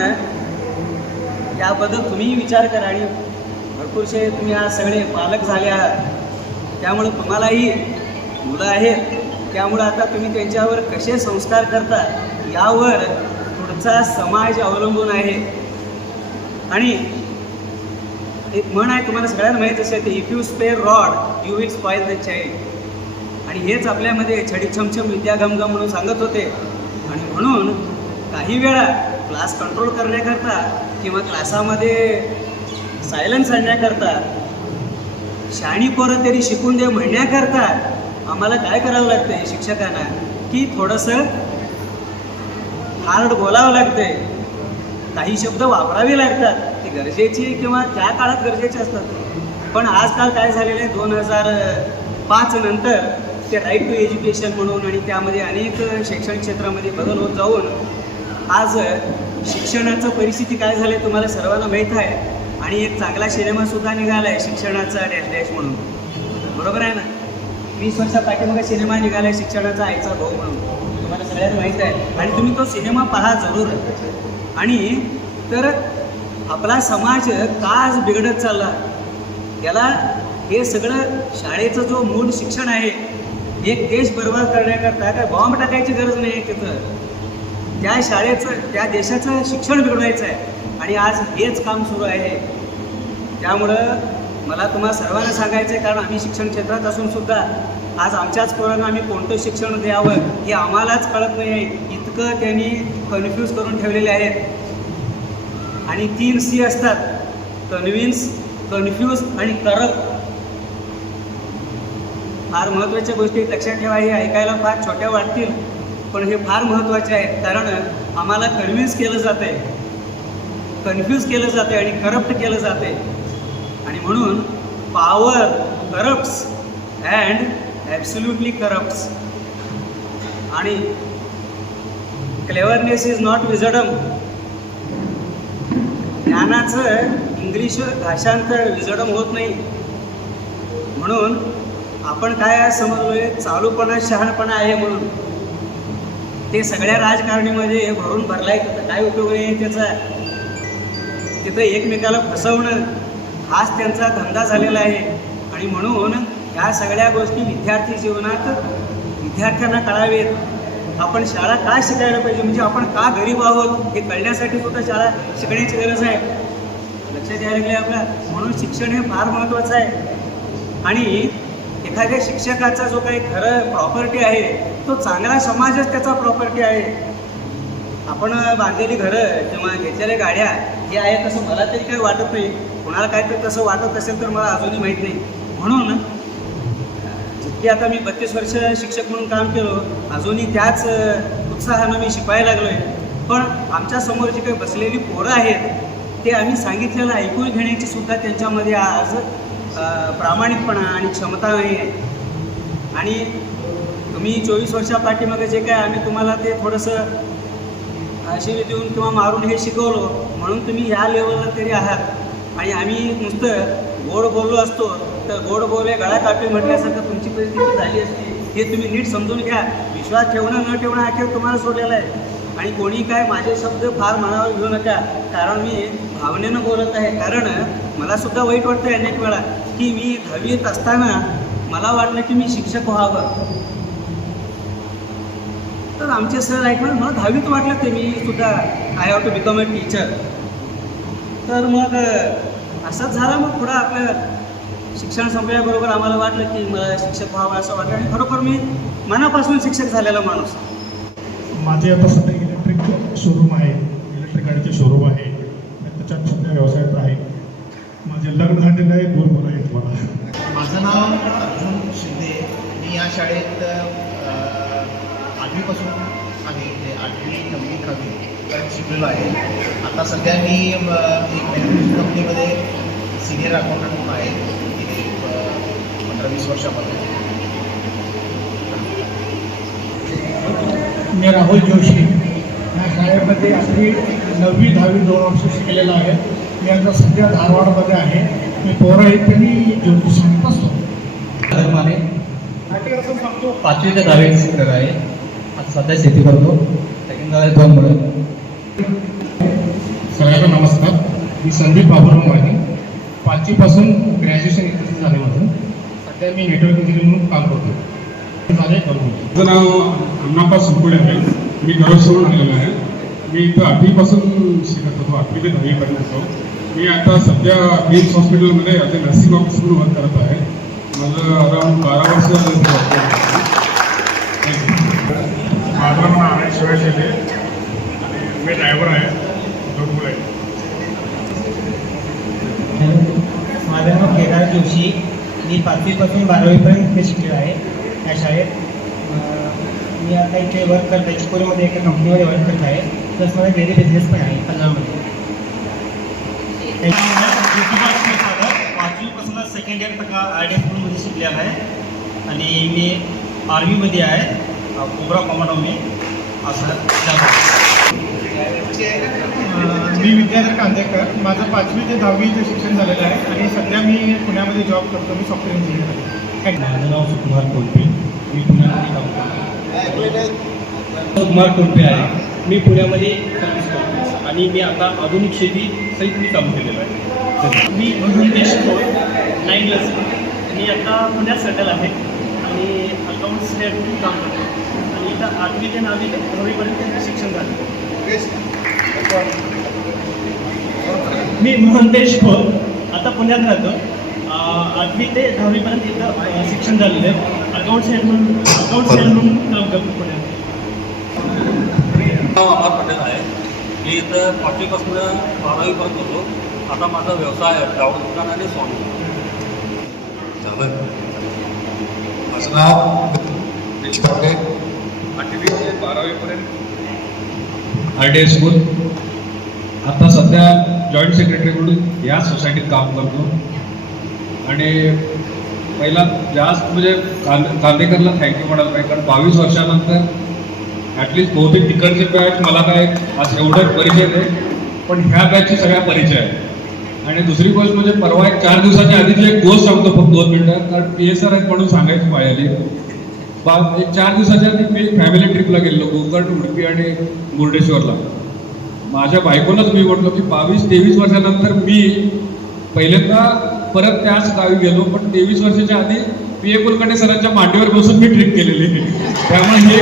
याबद्दल तुम्ही विचार करा. आणि भरपूरसे तुम्ही आज सगळे पालक झाले आहात, त्यामुळे तुम्हालाही मुलं आहेत, त्यामुळं आता तुम्ही त्यांच्यावर कसे संस्कार करता यावर पुढचा समाज अवलंबून आहे. आणि एक म्हण आहे तुम्हाला सगळ्यांना माहीत असेल की if you spare rod you will spoil the child. आणि हेच आपल्यामध्ये छडी छमछम विद्या घमघम म्हणून सांगत होते. आणि म्हणून काही वेळा क्लास कंट्रोल करण्याकरता किंवा क्लासामध्ये सायलन्स आणण्याकरता, शाणी पोरं तरी शिकून दे म्हणण्याकरता आम्हाला काय करावं लागतं शिक्षकांना की थोडंसं हार्ड बोलावं लागतं, काही शब्द वापरावे लागतात. ते गरजेची किंवा त्या काळात गरजेचे असतात. पण आजकाल काय झालेलं आहे 2005 नंतर ते राईट टू एज्युकेशन म्हणून आणि त्यामध्ये अनेक शैक्षणिक क्षेत्रामध्ये बदल होत जाऊन आज शिक्षणाचं परिस्थिती काय झाली तुम्हाला सर्वांना माहीत आहे. आणि एक चांगला सिनेमासुद्धा निघाला आहे शिक्षणाचा डॅश डॅश म्हणून, बरोबर आहे ना. 20 वर्षा पाठीमागे सिनेमा निघाला आहे शिक्षणाचा आईचा भाऊ म्हणून, तुम्हाला सगळ्यांना माहीत आहे. आणि तुम्ही तो सिनेमा पहा जरूर. आणि तर आपला समाज का आज बिघडत चालला त्याला हे सगळं शाळेचं जो मूळ शिक्षण आहे, एक देश बर्बाद करण्याकरता काय बॉम्ब टाकायची गरज नाही आहे तिथं. त्या शाळेचं त्या देशाचं शिक्षण बिघडवायचं आहे. आणि आज हेच काम सुरू आहे. त्यामुळं मला तुम्हाला सर्वांना सांगायचं आहे, कारण आम्ही शिक्षण क्षेत्रात असून सुद्धा आज आमच्याच पोरांना आम्ही कोणतं शिक्षण द्यावं हे आम्हालाच कळत नाही आहे. इतकं त्यांनी कन्फ्यूज करून ठेवलेले आहेत. आणि 3 C असतात, कन्व्हिन्स, कन्फ्यूज आणि करप्ट. फार महत्त्वाच्या गोष्टी लक्षात ठेवा. हे ऐकायला फार छोट्या वाटतील पण हे फार महत्त्वाचे आहेत. कारण आम्हाला कन्व्हिन्स केलं जातं आहे, कन्फ्यूज केलं जातं आणि करप्ट केलं जाते. आणि म्हणून power corrupts and absolutely corrupts. आणि क्लेवरनेस इज नॉट विजडम, ज्ञानाचं इंग्लिश भाषांतर विजडम होत नाही. म्हणून आपण काय समजलोय, चालूपणा शहाणपणा आहे म्हणून ते सगळ्या राजकारणीमध्ये भरून भरलाय. काय उपयोग नाही त्याचा. तिथं एकमेकाला फसवणं हाच त्यांचा धंदा झालेला आहे. आणि म्हणून ह्या सगळ्या गोष्टी विद्यार्थी जीवनात विद्यार्थ्यांना कळावेत. आपण शाळा का शिकायला पाहिजे, म्हणजे आपण का गरीब आहोत हे कळण्यासाठी सुद्धा शाळा शिकण्याची गरज आहे. लक्षात यायला लागले आपल्या. म्हणून शिक्षण हे फार महत्त्वाचं आहे. आणि एखाद्या शिक्षकाचा जो काही खरं प्रॉपर्टी आहे तो चांगला समाजच त्याचा प्रॉपर्टी आहे. आपण बांधलेली घरं किंवा घेतलेल्या गाड्या हे आहे तसं मला तरी काही वाटत नाही. कोणाला काय तर तसं वाटत असेल तर मला अजूनही माहीत नाही. म्हणून जितकी आता मी 32 वर्ष शिक्षक म्हणून काम केलं, अजूनही त्याच उत्साहानं मी शिकवायला लागलो आहे. पण आमच्यासमोर जी काही बसलेली पोरं आहेत ते आम्ही सांगितलेलं ऐकून घेण्याची सुद्धा त्यांच्यामध्ये आज प्रामाणिकपणा आणि क्षमता नाही आहे. आणि तुम्ही 24 वर्षापाठीमागे जे काय आम्ही तुम्हाला ते थोडंसं शिवी देऊन किंवा मारून हे शिकवलं म्हणून तुम्ही ह्या लेवलला तरी आहात. आणि आम्ही नुसतं गोड बोललो असतो तर गोड बोले गळा कापी म्हटल्यासारखं तुमची परिस्थिती झाली असती. हे तुम्ही नीट समजून घ्या. विश्वास ठेवणं न ठेवणं अखेर तुम्हाला सोडलेलं आहे. आणि कोणी काय माझे शब्द फार मनावर घेऊ नका, कारण मी भावनेनं बोलत आहे. कारण मला सुद्धा वाईट वाटतं अनेक वेळा की मी 10वीत असताना मला वाटलं की मी शिक्षक व्हावं. तर आमचे सर ऐकलं, मला 10वीत वाटलं ते मी सुद्धा I have to become a teacher. तर मग असंच झालं. मग पुढं आपलं शिक्षण संपल्याबरोबर आम्हाला वाटलं की मला शिक्षक व्हावं असं वाटलं. आणि खरोखर मी मनापासून शिक्षक झालेला माणूस. माझे आता सध्या इलेक्ट्रिक शोरूम आहे, इलेक्ट्रिक गाडीचे शोरूम आहे. त्याच्यात सध्या व्यवसायात आहे. माझे लग्न झालेलं आहे. 2 मुलं आहेत मला. माझं नाव अर्जुन शिंदे. मी या शाळेत 8वीपासून आहे, ते 8वी 9वी 10वी शिकलेलो आहे. आता सध्या मी एक मॅन्युफॅक्चरिंग कंपनीमध्ये सिनियर अकाउंटंट म्हणून आहे गेली 15-20 वर्षापासून. मी राहुल जोशी. या शाळेमध्ये आपली 9वी 10वी 2 वर्ष शिकलेलं आहे. मी आता सध्या धारवाडमध्ये आहे. मी पोरं आहेत ते मी ज्योतिष सांगत असतो. माने 5वी ते 10वी शिक्षक आहे. आता सध्या शेती करतो. सेकंड झाले 2 मुलं. सगळ्यांना नमस्कार. मी संदीप बाबूराव माने. 5वीपासून ग्रॅज्युएशन इथे झालं माझं. सध्या मी नेटवर्क इंजिनियर म्हणून काम करतो. माझं नाव अण्णाप्पा सुकुळे आहे. मी गरजवरून आलेलो आहे. मी इथं 8वीपासून शिकत होतो. 8वी ते 10वीपर्यंत होतो. मी आता सध्या मिम्स हॉस्पिटलमध्ये ॲज अ नर्सिंग ऑफिसर म्हणून वर्क करत आहे. माझं अराउंड 12 वर्ष झालं. माझं नाव आहे शिवाय शेटे आणि मी ड्रायव्हर आहे. 2 मुलं आहेत. माझं नाव केदार जोशी. मी 5वीपासून 12वीपर्यंत इथे शिकलेलो आहे या शाळेत. मी आता इथे वर्क करत आहे. चिकोलीमध्ये एका कंपनीमध्ये वर्क करत आहे. प्लस माझा डेली बिझनेस पण आहे कल्याणमध्ये. 5वीपासून सेकंड इयर तक IDS स्कूलमध्ये शिकलेला आहे. आणि मी आर्मीमध्ये आहे, कोबरा कमांडोमध्ये. असं मी विद्याधर कांदेकर. माझं 5वी ते 10वीचं शिक्षण झालेलं आहे आणि सध्या मी पुण्यामध्ये जॉब करतो. मी सॉफ्टवेअर इंजिनियर आहे. माझं नाव सुकुमार कोल्पे. मी पुण्यामध्ये काम करतो. सुकुमार कोल्पे आहे. मी पुण्यामध्ये सर्व्हिस करतो आणि मी आता आधुनिक शेती सहित मी काम केलेलं आहे. मी नितेश खोळ 9 इयर्स. मी आता पुण्यात सेटल आहे आणि अकाउंट्स हेड म्हणून काम करतो. आणि इथं 8वी ते 9वीपर्यंत शिक्षण झालं. मी महंतेश खोळ. आता पुण्यात राहतो. 8वी ते 10वीपर्यंत इथं शिक्षण झालेलं आहे. अकाउंट्स हेड म्हणून काम करतो पुण्यात. नाव अमर पटेल आहे. मी इथं 5वीपासून 12वीपर्यंत होतो. आता माझा व्यवसाय आहे फ्लावर दुकान आणि सोनं. माझं नाव देशपांडे. 8वी ते 12वीपर्यंत IDS स्कूल. आता सध्या जॉईंट सेक्रेटरी म्हणून या सोसायटीत काम करतो. आणि पहिला जास्त म्हणजे कांदेकरला थँक्यू म्हणायला पाहिजे, कारण 22 वर्षानंतर ॲटलिस्ट बहुतेक तिकडचे बॅच मला काय आज एवढं परिचय नाही, पण ह्या बॅचची सगळ्या परिचय आहे. आणि दुसरी गोष्ट म्हणजे परवा एक 4 दिवसाच्या आधीची एक गोष्ट सांगतो फक्त 2 मिनिटं, कारण PSR आहेत म्हणून सांगायची पाहिजे. एक 4 दिवसाच्या आधी मी फॅमिली ट्रिपला गेलो गोकर्ण, उडुपी आणि मुर्डेश्वरला. माझ्या बायकोलाच मी म्हटलो की 22-23 वर्षानंतर मी पहिल्यांदा परत त्याच गावी गेलो, पण 23 वर्षाच्या आधी PA कुलकर्णी सरांच्या मांडीवर बसून मी ट्रिप केलेली. त्यामुळे हे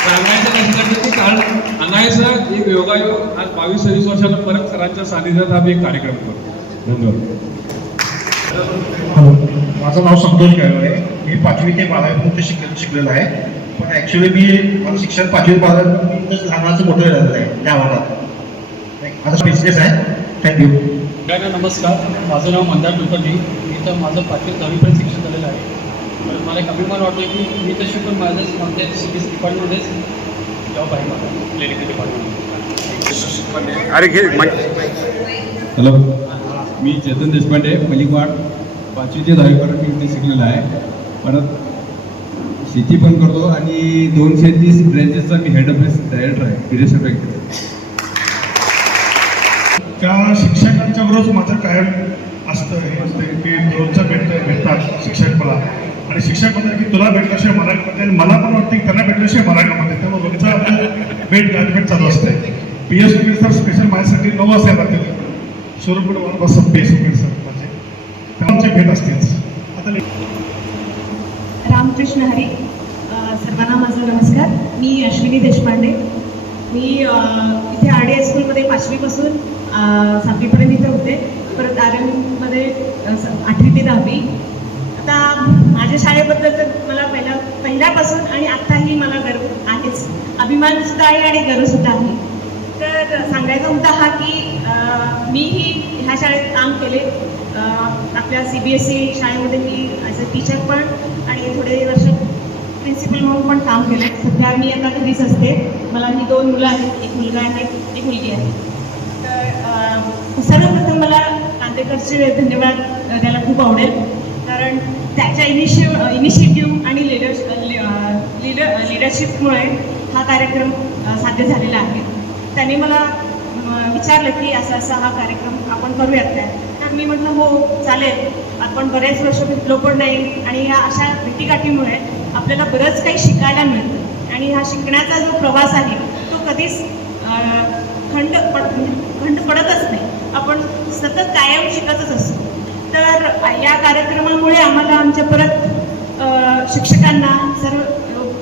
सांगायचं नसल्याचं की कारण अनायचं एक योगायोग आज 22-23 वर्षांना परत सरांच्या सानिध्यात आम्ही एक कार्यक्रम करतो. धन्यवाद. हॅलो, माझं नाव संतोष गायवळे आहे. मी 5वी ते 12वी शिकलेलो आहे. पण ॲक्च्युली माझं शिक्षण 5वी ते 12वी लहानाचं मोठं झालेलं आहे त्या भागात. माझा बिझनेस आहे. थँक्यू. सगळ्यांना नमस्कार. माझं नाव मंदार कुलकर्णी. मी तर माझं 5वी ते 10वीपर्यंत शिक्षण झालेलं आहे. तर मला एक अभिमान वाटतो की मी तर शिकून माझ्या CBSE डिपार्टमेंटमध्येच जॉब आहे माझा, क्लिनिकल डिपार्टमेंट. अरे घे हॅलो, मी चेतन देशपांडे, मलिकवाड. 5वी ते 10वीपर्यंत मी इथे शिकलेला आहे. परत शेती पण करतो आणि 230 ब्रँचेसचा मी हेड ऑफिस डायरेक्टर आहे विदेश बँकेत. त्या शिक्षकांच्या बरोबर माझं कायम असतं हे असतं की रोजचं भेटतात शिक्षक मला, आणि शिक्षक म्हणतात की तुला भेटल्याशिवाय मला गमत नाही, मला पण वाटतं की त्यांना भेटल्याशिवाय मला गमत नाही. त्यामुळे रोजचं आपलं भेट चालू असते. PS उमेद सर स्पेशल माझ्यासाठी 9 वाजता लागते. शोरूमकडे बस PS उमेद सर माझे त्यामुळे भेट असतेच. आता रामकृष्ण हरी. सर्वांना माझा नमस्कार. मी अश्विनी देशपांडे. मी इथे RD हायस्कूलमध्ये 5वीपासून 7वीपर्यंत इथे होते. परत RM मध्ये 8वी ते 10वी. आता माझ्या शाळेबद्दल तर मला पहिल्यापासून आणि आत्ताही मला गर्व आहेच, अभिमानसुद्धा आहे आणि गर्वसुद्धा आहे. तर सांगायचा मुद्दा हा की मीही ह्या शाळेत काम केले. आपल्या CBSE शाळेमध्ये मी ॲज अ टीचर पण आणि थोडे वर्ष प्रिन्सिपल म्हणून पण काम केलं आहे. सध्या मी आता घरीच असते. मला ही 2 मुलं आहेत, एक मुलगा आहे, एक मुलगी आहे. तर सर्वप्रथम मला कांदेकरचे धन्यवाद द्यायला खूप आवडेल, कारण त्याच्या इनिशिएटिव्ह आणि लिडरशिपमुळे हा कार्यक्रम साध्य झालेला आहे. त्याने मला विचारलं की असा हा कार्यक्रम आपण करूयात काय. तर मी म्हटलं हो चालेल. आपण बरेच वर्ष भेटलो पण नाही आणि ह्या अशा भेटीगाठीमुळे आपल्याला बरंच काही शिकायला मिळतं. आणि हा शिकण्याचा जो प्रवास आहे तो कधीच खंड पडतच नाही. आपण सतत कायम शिकतच असतो. तर या कार्यक्रमामुळे आम्हाला आमच्या परत शिक्षकांना सर्व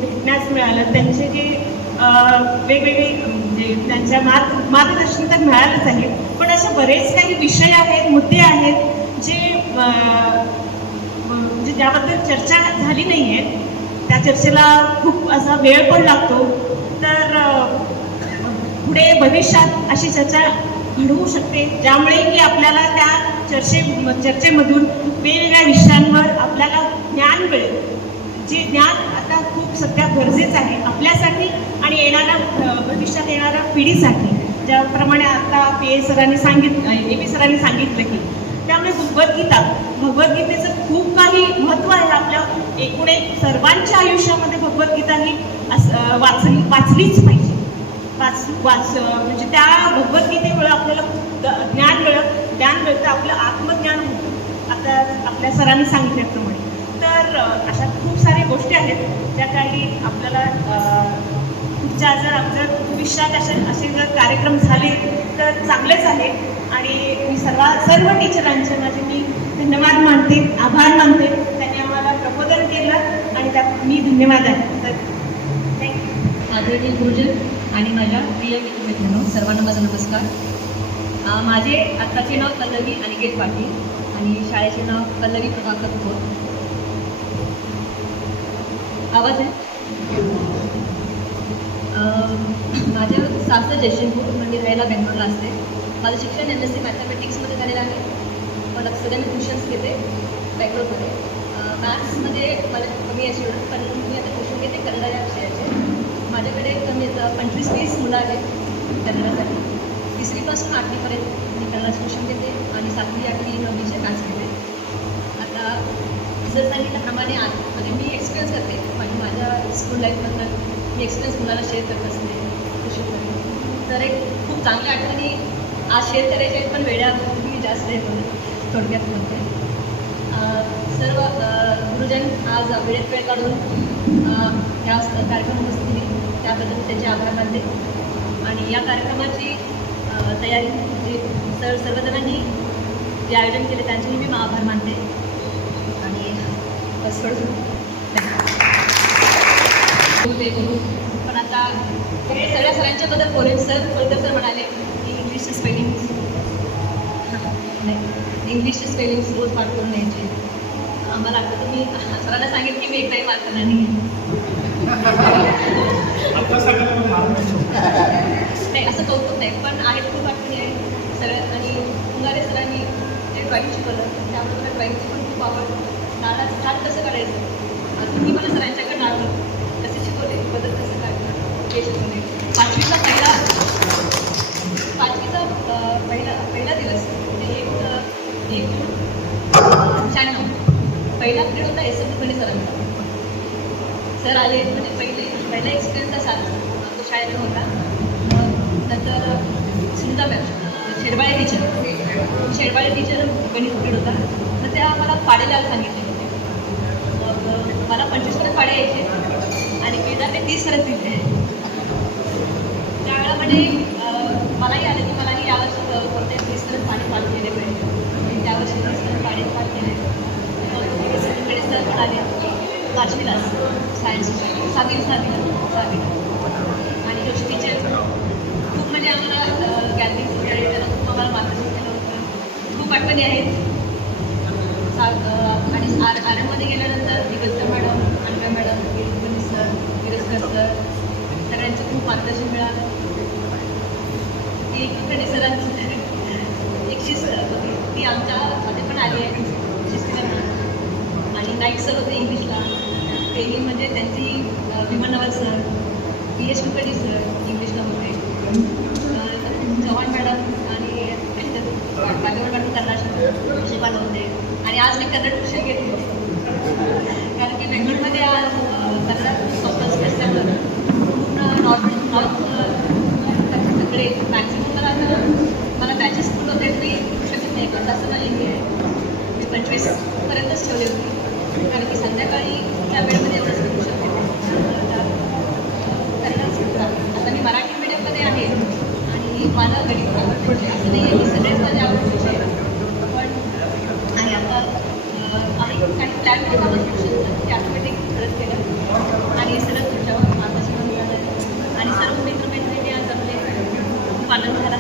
भेटण्यास मिळालं. त्यांचे जे वेगवेगळे म्हणजे त्यांच्या मार्गदर्शन तर मिळालंच आहे, पण असे बरेच काही विषय आहेत, मुद्दे आहेत जे म्हणजे ज्याबद्दल चर्चा झाली नाही आहे. त्या चर्चेला खूप असा वेळ पण लागतो. तर पुढे भविष्यात अशी चर्चा घडवू शकते, ज्यामुळे की आपल्याला त्या चर्चेमधून वेगवेगळ्या विषयांवर आपल्याला ज्ञान मिळेल. जे ज्ञान आता खूप सध्या गरजेचं आहे आपल्यासाठी आणि भविष्यात येणाऱ्या पिढीसाठी. ज्याप्रमाणे आता PA सरांनी सांगितलं, AB सरांनी सांगितलं की त्यामुळे भगवद्गीतेचं खूप काही महत्त्व आहे. आपल्या एकूण सर्वांच्या आयुष्यामध्ये भगवद्गीता ही वाचलीच पाहिजे. म्हणजे त्या भगवद्गीतेमुळे आपल्याला ज्ञान मिळतं, आपलं आत्मज्ञान होतं आता आपल्या सरांनी सांगितल्याप्रमाणे. तर अशा खूप साऱ्या गोष्टी आहेत ज्या काही आपल्याला पुढच्या जर भविष्यात असे जर कार्यक्रम झाले तर चांगलेच आहे. आणि मी सर्व टीचरांचे माझे मी धन्यवाद मानते, आभार मानते. त्यांनी आम्हाला प्रबोधन केलं आणि त्यात मी धन्यवाद आहे. तर थँक्यू. आदरणीय गुरुजन आणि माझ्या प्रिय मित्रांनो, सर्वांना माझा नमस्कार. माझे आत्ताचे नाव पल्लवी अनिकेत पाटील आणि शाळेचे नाव पल्लवी प्रभाकर खोत. आवाज आहे. माझं सासर जयसिंगपूर म्हणजे राहायला बेंगलोरला असते. माझं शिक्षण MSc मॅथमॅटिक्समध्ये झालेलं आहे, पण आता सध्या मी ट्युशन्स घेते बेंगलोरमध्ये. मॅथ्समध्ये मला कमी आहे एवढं, पण मी आता ट्युशन घेते कन्नड या विषयाचे. माझ्याकडे कमी 25-30 मुलं आहेत कन्नडासाठी. 3रीपासून 8वीपर्यंत मी कन्नड ट्युशन घेते आणि 7वी, 8वी, 9वीचे मॅथ्स घेते. आता जर सांगितल्याप्रमाणे म्हणजे मी एक्सपिरियन्स करते माझ्या स्कूल लाईफबद्दल मी एक्सपिरियन्स मुलाला शेअर करत असते तर एक खूप चांगल्या आठवणी आज शेअर करायच्या आहेत, पण वेळा मी जास्त आहे म्हणून थोडक्यात म्हणते. सर्व गुरुजन आज वेळेत वेळ काढून ह्या कार्यक्रम उपस्थित दिली त्याबद्दल त्यांचे आभार मानते. आणि या कार्यक्रमाची तयारी जे सर्वजणांनी जे आयोजन केले त्यांचेही मी आभार मानते. आणि बस ते करू. पण आता सगळ्या सरांच्याबद्दल बोलेल. सर म्हणाले की इंग्लिशचे स्पेलिंग्स इंग्लिशचे स्पेलिंग्स रोज पाठ करून यायचे. आम्हाला आता तुम्ही सरांना सांगेल की मी एकदाही मार्क नाही असं कौतुक नाही, पण आहेत खूप आठवणी आहे सगळ्या. आणि उंगारे सरांनी जे ड्रॉइंग शिकवलं त्यामुळे मला ड्रॉइंगची पण खूप आवड. झाड कसं काढायचं तुम्ही मला सरांच्याकडे आवडलं कसे शिकवले बदल कसं काढलं हे शिकवले. पाचवीचा पहिला दिवस म्हणजे 1 जून 96 पहिला पिरियड होता एस.एम. सरांचा. सर आले म्हणजे पहिला एक्सपिरियन्स असा तो शाळेत होता. नंतर सुनीता मॅम शेरबाळे टीचर गणित पिरियड होता. तर त्या मला पाडे लावायला सांगितले होते. मग मला 25 पाडे यायचे आणि केदारने 30 दिले. त्यावेळेला म्हणजे मलाही आलं की मलाही यावर्षी कोणत्याही 30 पाणी पाठ केले पाहिजे. त्यावर्षी 30 पाणी पाठ केले. गणेश सर पण आले 5वीला सायन्स 7वीला आणि जोशी टीचर खूप म्हणजे आम्हाला गॅदरिंग वगैरे त्याला खूप आम्हाला मार्गदर्शन केलं होतं. खूप आठवणी आहेत. आणि आरएममध्ये गेल्यानंतर दिगंतर मॅडम, अण्णा मॅडम, गिरस्कर सर सगळ्यांचं खूप मार्गदर्शन मिळालं. की सरांची एक शिस्त होती ती आमच्यामध्ये पण आली आहे शिस्तीला. आणि नाईक सर होते इंग्लिशला. तेही म्हणजे त्यांची विमान Naval sir, PS Kulkarni sir इंग्लिशला होते. चव्हाण मॅडम आणि बागेवर मॅडम कन्नड शिकवायला होते. आणि आज मी कन्नड ट्युशन घेतली कारण की बेंगलोरमध्ये आज कन्नड कंपल्सरी असल्यामुळे पूर्ण नॉर्थ सगळे मॅक्सिमम मला बॅचेस फुल होते. मी शकत नाही पण तसं माझी मी 25पर्यंतच ठेवली होती कारण की संध्याकाळी त्या वेळेमध्ये एवढंच करू शकते. आता मी मराठी मीडियममध्ये आहे आणि मला गणित आवडते असं नाही आहे की सगळेच माझे आवडते पण आणि आता काही प्लॅन होता ट्युशनचं ते ऑटोमॅटिक खरंच केलं आणि सरळ तुमच्यावर मार्गदर्शन मिळालं आणि सर्व मित्रमैत्रिणी आज आपले खूप आनंद झाला.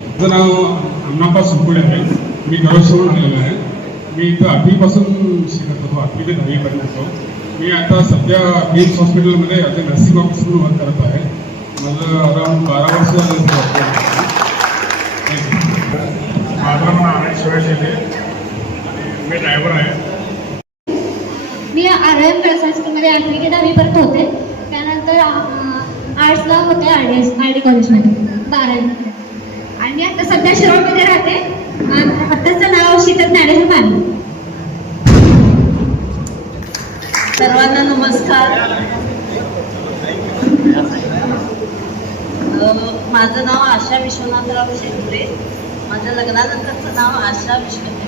माझं नाव अण्णाप्पा सुंकुडे आहे. मी गरजवरून आलेलो आहे. मी इथं 8वीपासून शिकत होतो. 8वी ते 10वीपर्यंत होतो. मी आता सध्या BIMS हॉस्पिटलमध्ये as a nursing officer work करत आहे. माझं अराउंड 12 वर्ष झालं. माझं नाव आनंद सुरेश येते. मी ड्रायव्हर आहे. मी RM गर्ल्स हायस्कूलमध्ये 8वी ते 10वीपर्यंत होते. त्यानंतर आर्ट्सला होते RD कॉलेजमध्ये 12वी. आणि मी आता सध्या शिरोळमध्ये राहते. आत्ताचं नाव शीतल ज्ञानेश्वर माने. सर्वांना नमस्कार. माझं नाव आशा विश्वनाथराव शेंद्रे. माझ्या लग्नानंतरचं नाव आशा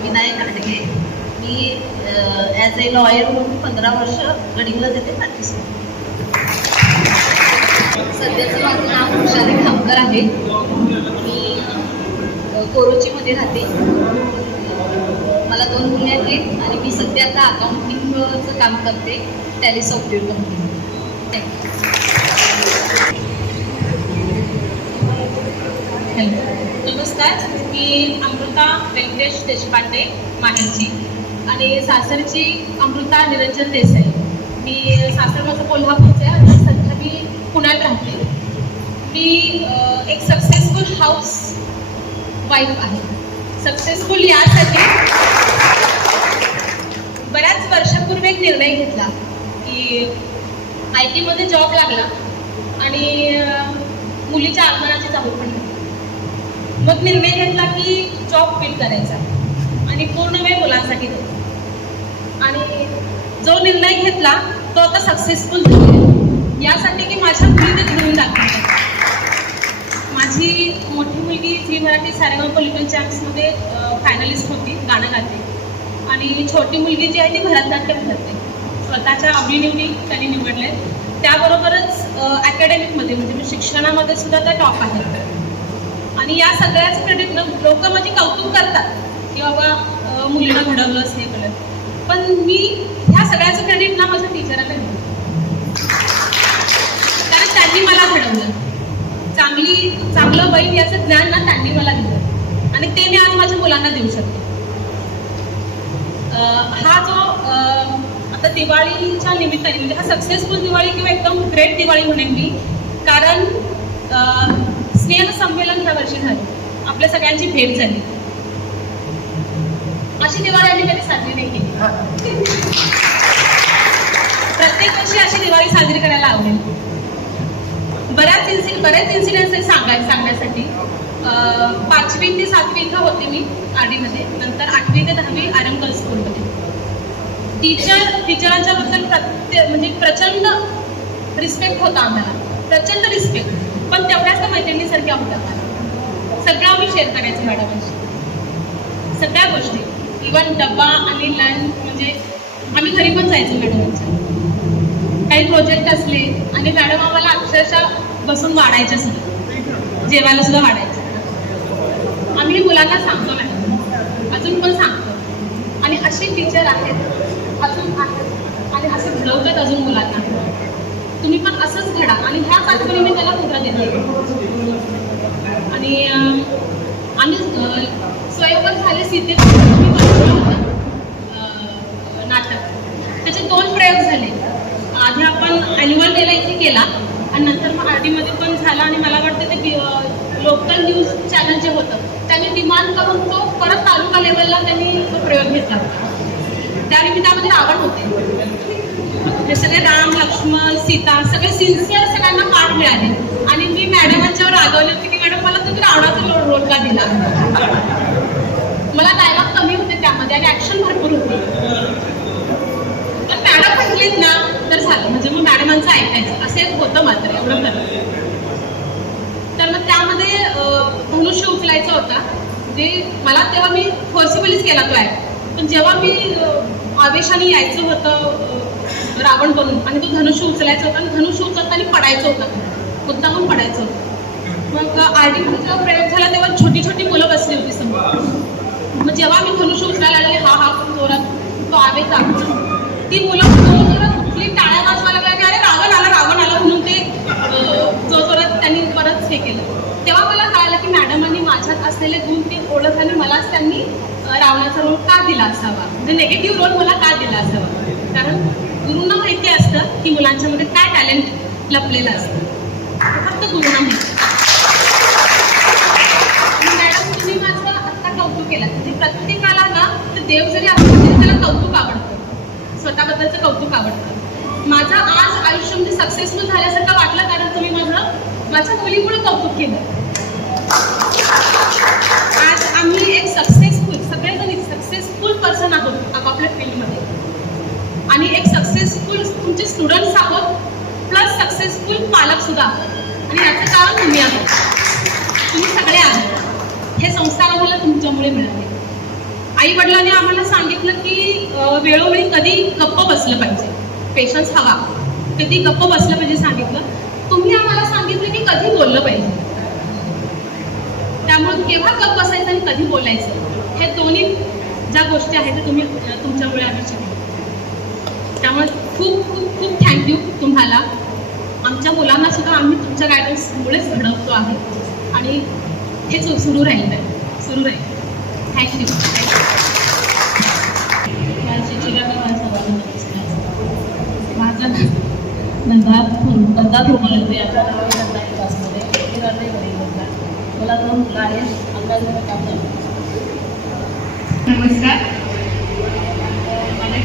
विनायक हाडगे. मी ॲज ए लॉयर म्हणून 15 वर्ष गडिंगला देते प्रॅक्टिस. सध्याचं माझं नाव वृषाली खामकर आहे. मी कोरोचीमध्ये राहते. मला 2 मुली आहेत आणि मी सध्या आता अकाउंटिंगचं काम करते टॅली सॉफ्टवेअर कंपनी. नमस्कार. मी अमृता व्यंकटेश देशपांडे माहेरची आणि सासरची अमृता निरंजन देसाई. मी सासर माझं कोल्हापूरचं आहे आणि सध्या मी पुण्यात राहते. मी एक सक्सेसफुल हाऊस वाईफ आहे. सक्सेसफुल यासाठी बऱ्याच वर्षापूर्वी एक निर्णय घेतला की IT मध्ये जॉब लागला आणि मुलीच्या आगमनाची चाहूल पडली. मग निर्णय घेतला की जॉब क्विट करायचा आणि पूर्ण वेळ मुलांसाठी द्यायचा. आणि जो निर्णय घेतला तो आता सक्सेसफुल झाला, यासाठी की माझ्या मुलीने घडवून दाखवलं. माझी मोठी मुलगी झी मराठी सारेगाम लिटल चॅम्प्समध्ये फायनलिस्ट होती, गाणं गाते. आणि छोटी मुलगी जी आहे ती भरतनाट्यम करते. स्वतःच्या आवडीनिवडी त्यांनी निवडले. त्याबरोबरच अकॅडमिकमध्ये म्हणजे शिक्षणामध्ये सुद्धा त्या टॉप आहेत. आणि या सगळ्याच क्रेडिट लोक माझी कौतुक करतात की बाबा मुलीला घडवलंच हे केलं, पण मी ह्या सगळ्याचं क्रेडिट ना माझ्या टीचरांना घेतो, कारण त्यांनी मला घडवलं. चांगलं वाईट याचं ज्ञान ना त्यांनी मला दिलं आणि ते मी आज माझ्या मुलांना देऊ शकते. हा जो आता दिवाळीच्या निमित्ताने म्हणजे हा सक्सेसफुल दिवाळी किंवा एकदम ग्रेट दिवाळी म्हणेन मी, कारण स्नेह संमेलन ह्या वर्षी झाले, आपल्या सगळ्यांची भेट झाली. अशी दिवाळी आम्ही कधी साजरी नाही केली. प्रत्येक वर्षी अशी दिवाळी साजरी करायला आवडेल. बरेच इन्सिडेंट्स सांगण्यासाठी. 5वी ते 7वी इथं होते मी आरडीमध्ये, नंतर 8वी ते 10वी आरएम गर्ल्स स्कूलमध्ये. टीचरांच्या बद्दल म्हणजे प्रचंड रिस्पेक्ट होता आम्हाला, प्रचंड रिस्पेक्ट, पण तेवढ्याच त्या मैत्रिणीसारख्या होत्या. सगळं आम्ही शेअर करायचं मॅडमांशी, सगळ्या गोष्टी, इवन डब्बा आणि लंच. म्हणजे आम्ही घरी पण जायचो मॅडमांच्या, काही प्रोजेक्ट असले आणि मॅडम आम्हाला अक्षरशः बसून वाढायच्या, सुद्धा जेवायला सुद्धा वाढायचं. आम्ही मुलांना सांगतो मॅडम, अजून पण सांगतो. आणि अशी टीचर आहेत, अजून आहेत आणि असे घडवतात अजून मुलांना. तुम्ही पण असंच घडा आणि ह्याच आठवणी मी त्याला पुढं देते. आणि आम्ही स्वयंवर झाले नाटक, त्याचे 2 प्रयोग झाले. आधी आपण ॲन्युअल डेला इथे केला आणि नंतर मग आरडीमध्ये पण झाला. आणि मला वाटतं ते लोकल न्यूज चॅनल जे होतं त्यांनी डिमांड करून तो परत तालुका लेवलला त्यांनी तो प्रयोग घेतला. त्यावेळी त्यामध्ये रावण होते. हे सगळे राम, लक्ष्मण, सीता सगळे सिन्सिअर सगळ्यांना पाठ मिळाले. आणि मी मॅडमांच्यावर रागवले होते की मॅडम मला तुम्ही रावणाचा रोल का दिला. मला डायलॉग कमी होते त्यामध्ये आणि ॲक्शन भरपूर होती. तर मॅडम म्हटलेत ना तर झालं, म्हणजे मग मॅडमांचं ऐकायचं असं एक होतं. मात्र एवढं खरं तर मग त्यामध्ये धनुष्य उचलायचा होता. जे मला तेव्हा मी फोर्सिबलीच केला तो ॲक्ट, पण जेव्हा मी आवेशाने यायचं होतं रावण बनून आणि तो धनुष्य उचलायचा होता आणि धनुष्य उचलताना पडायचं होतं, मुद्दामून पडायचं होतं. मग आरडीमध्ये जेव्हा प्रयोग झाला तेव्हा छोटी छोटी मुलं बसली होती समोर. मग जेव्हा मी धनुष्य उचलायला लागले हा जोरात तो आवेश दाखवून ती मुलं जोरात उठली, टाळ्या वाजवायला लागली, अरे रावण आला म्हणून ते जोरात त्यांनी परत हे केलं. तेव्हा मला कळालं की मॅडमांनी माझ्यात असलेले गुण ते ओळख आणि मलाच त्यांनी रावणाचा रोल का दिला असावा, म्हणजे निगेटिव्ह रोल मला का दिला असावा. कारण गुरूंना माहिती असतं की मुलांच्यामध्ये काय टॅलेंट लपलेलं असतं, फक्त गुरूंना माहिती. मॅडम तुम्ही माझं आत्ता कौतुक केलं, म्हणजे प्रत्येकाला ना ते देव जरी असलं तरी त्याला कौतुक आवडतं, स्वतःबद्दलचं कौतुक आवडतं. माझं आज आयुष्य म्हणजे सक्सेसफुल झाल्यासारखं वाटलं कारण तुम्ही माझ्या मुलीमुळे कौतुक केलं. आज आम्ही एक सगळेजण सक्सेसफुल पर्सन आहोत आपापल्या फील्डमध्ये आणि एक सक्सेसफुल तुमचे स्टुडंट्स आहोत, प्लस सक्सेसफुल पालक सुद्धा आहोत. आणि याचं कारण तुम्ही आहोत, तुम्ही सगळे आहात. हे संस्कार आम्हाला तुमच्यामुळे मिळाले. आई वडिलांनी आम्हाला सांगितलं की वेळोवेळी कधी गप्प बसलं पाहिजे, पेशन्स हवा, कधी गप्प बसलं पाहिजे सांगितलं. तुम्ही आम्हाला सांगितलं की कधी बोललं पाहिजे. त्यामुळे केव्हा गप्प बसायचं आणि कधी बोलायचं हे दोन्ही ज्या गोष्टी आहेत ते तुम्ही तुमच्यामुळे आम्ही शिकलो. त्यामुळे खूप खूप खूप थँक्यू तुम्हाला. आमच्या मुलांना सुद्धा आम्ही तुमच्या गायडन्समुळेच घडवतो आहे आणि हे सुरू राहील. थँक्यू. माझं नंदा धुमाळे मला 2 मुलं आहेत. नमस्कार. माझ्या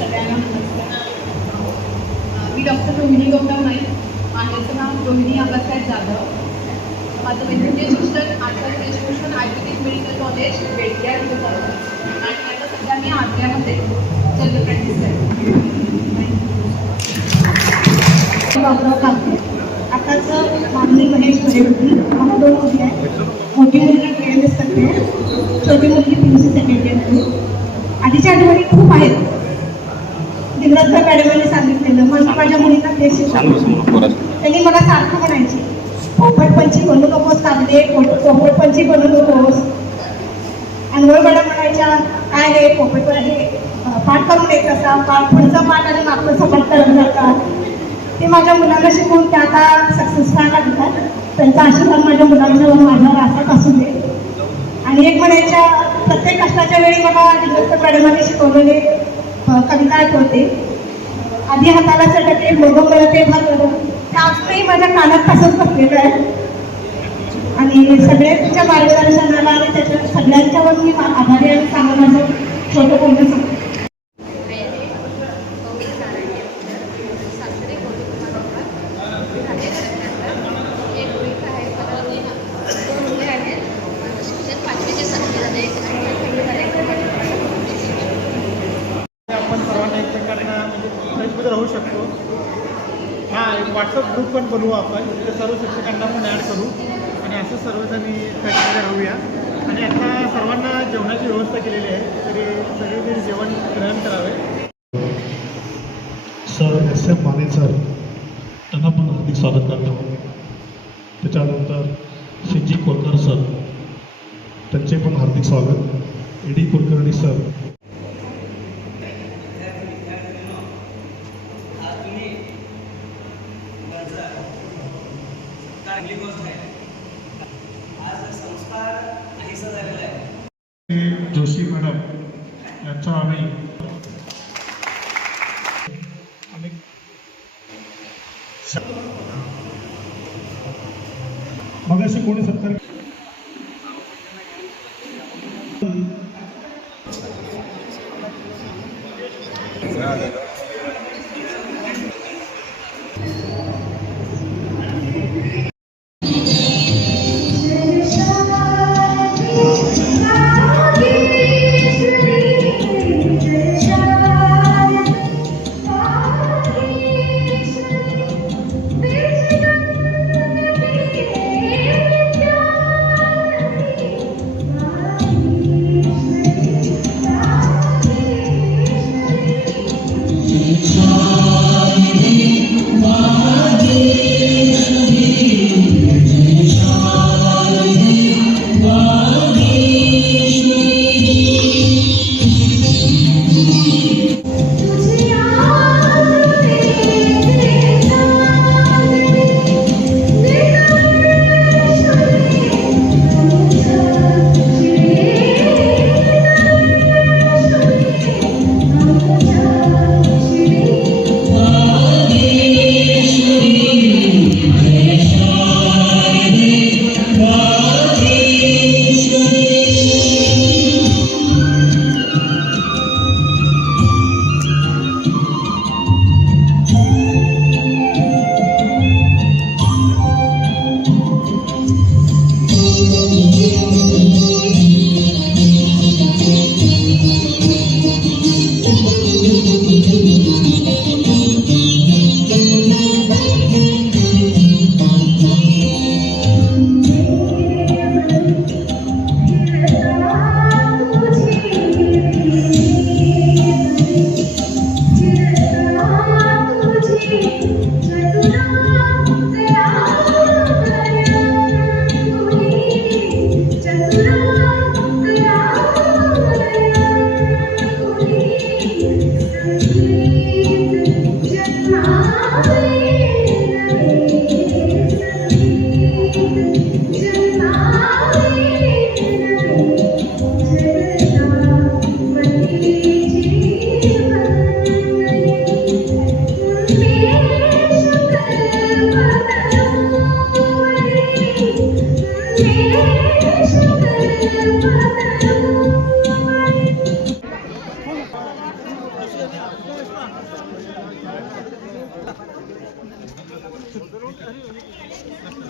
सगळ्यांना मी डॉक्टर रोहिणी गौतम नाईक. माझ्याचं नाव रोहिणी आबासाहेब जाधव. माझं वैद्यकीय शिक्षण आचार्य देशभूषण आयुर्वेदिक मेडिकल कॉलेज बेडग्या इथं झालं आणि आता सध्या मी आग्र्यामध्ये जनरल प्रॅक्टिस करते. आताच मागणी महेश मध्ये होती. मला 2 मुली आहेत. मोठी मुलगी PMS करते, छोटी मुलगी PUC सेकंड इयर मध्ये. आधीच्या आठवणी खूप आहेत. दिग्रजकर मॅडमांनी सांगितलेलं मग मी माझ्या मुलींना तेच शिकवलं. त्यांनी मला सारखं म्हणायची पोपटपंची बनू नकोस कागदे, पोपटपंची बनू नकोस. अनवळ मॅडम म्हणायच्या काय रे पोपट हे पाठ करून येत असा पुढचा पाठ आणि मागचा पाठ करत जाता. ते माझ्या मुलांना शिकवून त्या आता सक्सेस व्हायला लागतात. त्यांचा आशीर्वाद माझ्या मुलांच्यावर माझ्यावर असाच असू दे. आणि एक म्हणायच्या प्रत्येक कष्टाच्या वेळी मला दिग्रजकर मॅडमांनी शिकवलेले कविता आठवते. आधी हाताला चटके मग मिळते भर, त्या अजूनही माझ्या कानात तसंच बसलेलं आहे. आणि सगळे तुमच्या मार्गदर्शनाला आणि त्याच्या सगळ्यांच्यावर मी आभारी आणि चांगलं माझं छोटं बोलणं सांगते. आपण सर्वांना एकमेकांना म्हणजे टचमध्ये राहू शकतो. एक व्हॉट्सअप ग्रुप पण बनवू आपण, तिथे सर्व शिक्षकांना पण ॲड करू आणि असं सर्वजणी टचमध्ये राहूया. आणि आता सर्वांना जेवणाची व्यवस्था केलेली आहे, तरी सगळेजण जेवण ग्रहण करावे. सर SF माने सर त्यांना पण हार्दिक स्वागत करतो. त्याच्यानंतर CG कोलकर सर त्यांचे पण हार्दिक स्वागत. AD कुलकर्णी सर चांगली गोष्ट आहे. आज संस्कार नाहीसा झालेला आहे. जोशी मॅडम यांचा आम्ही मगाशी कोणी सत्कार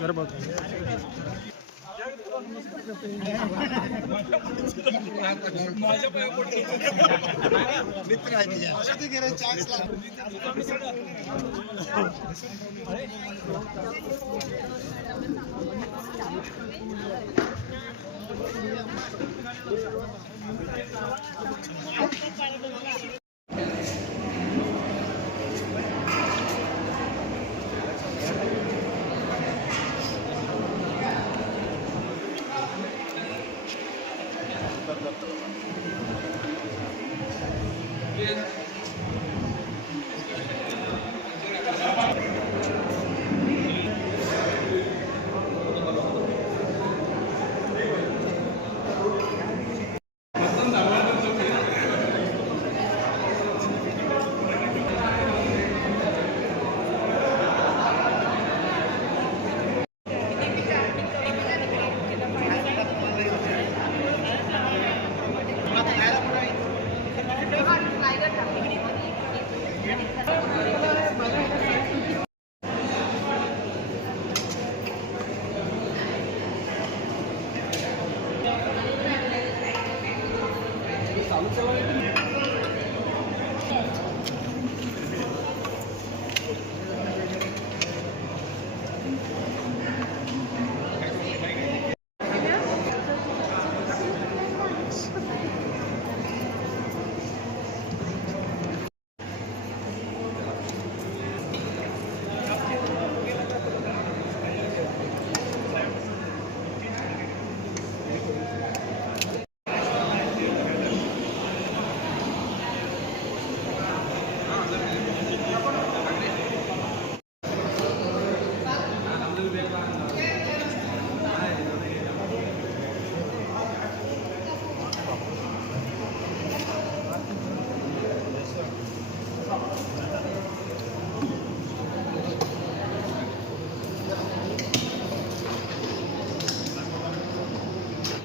गरबा चालू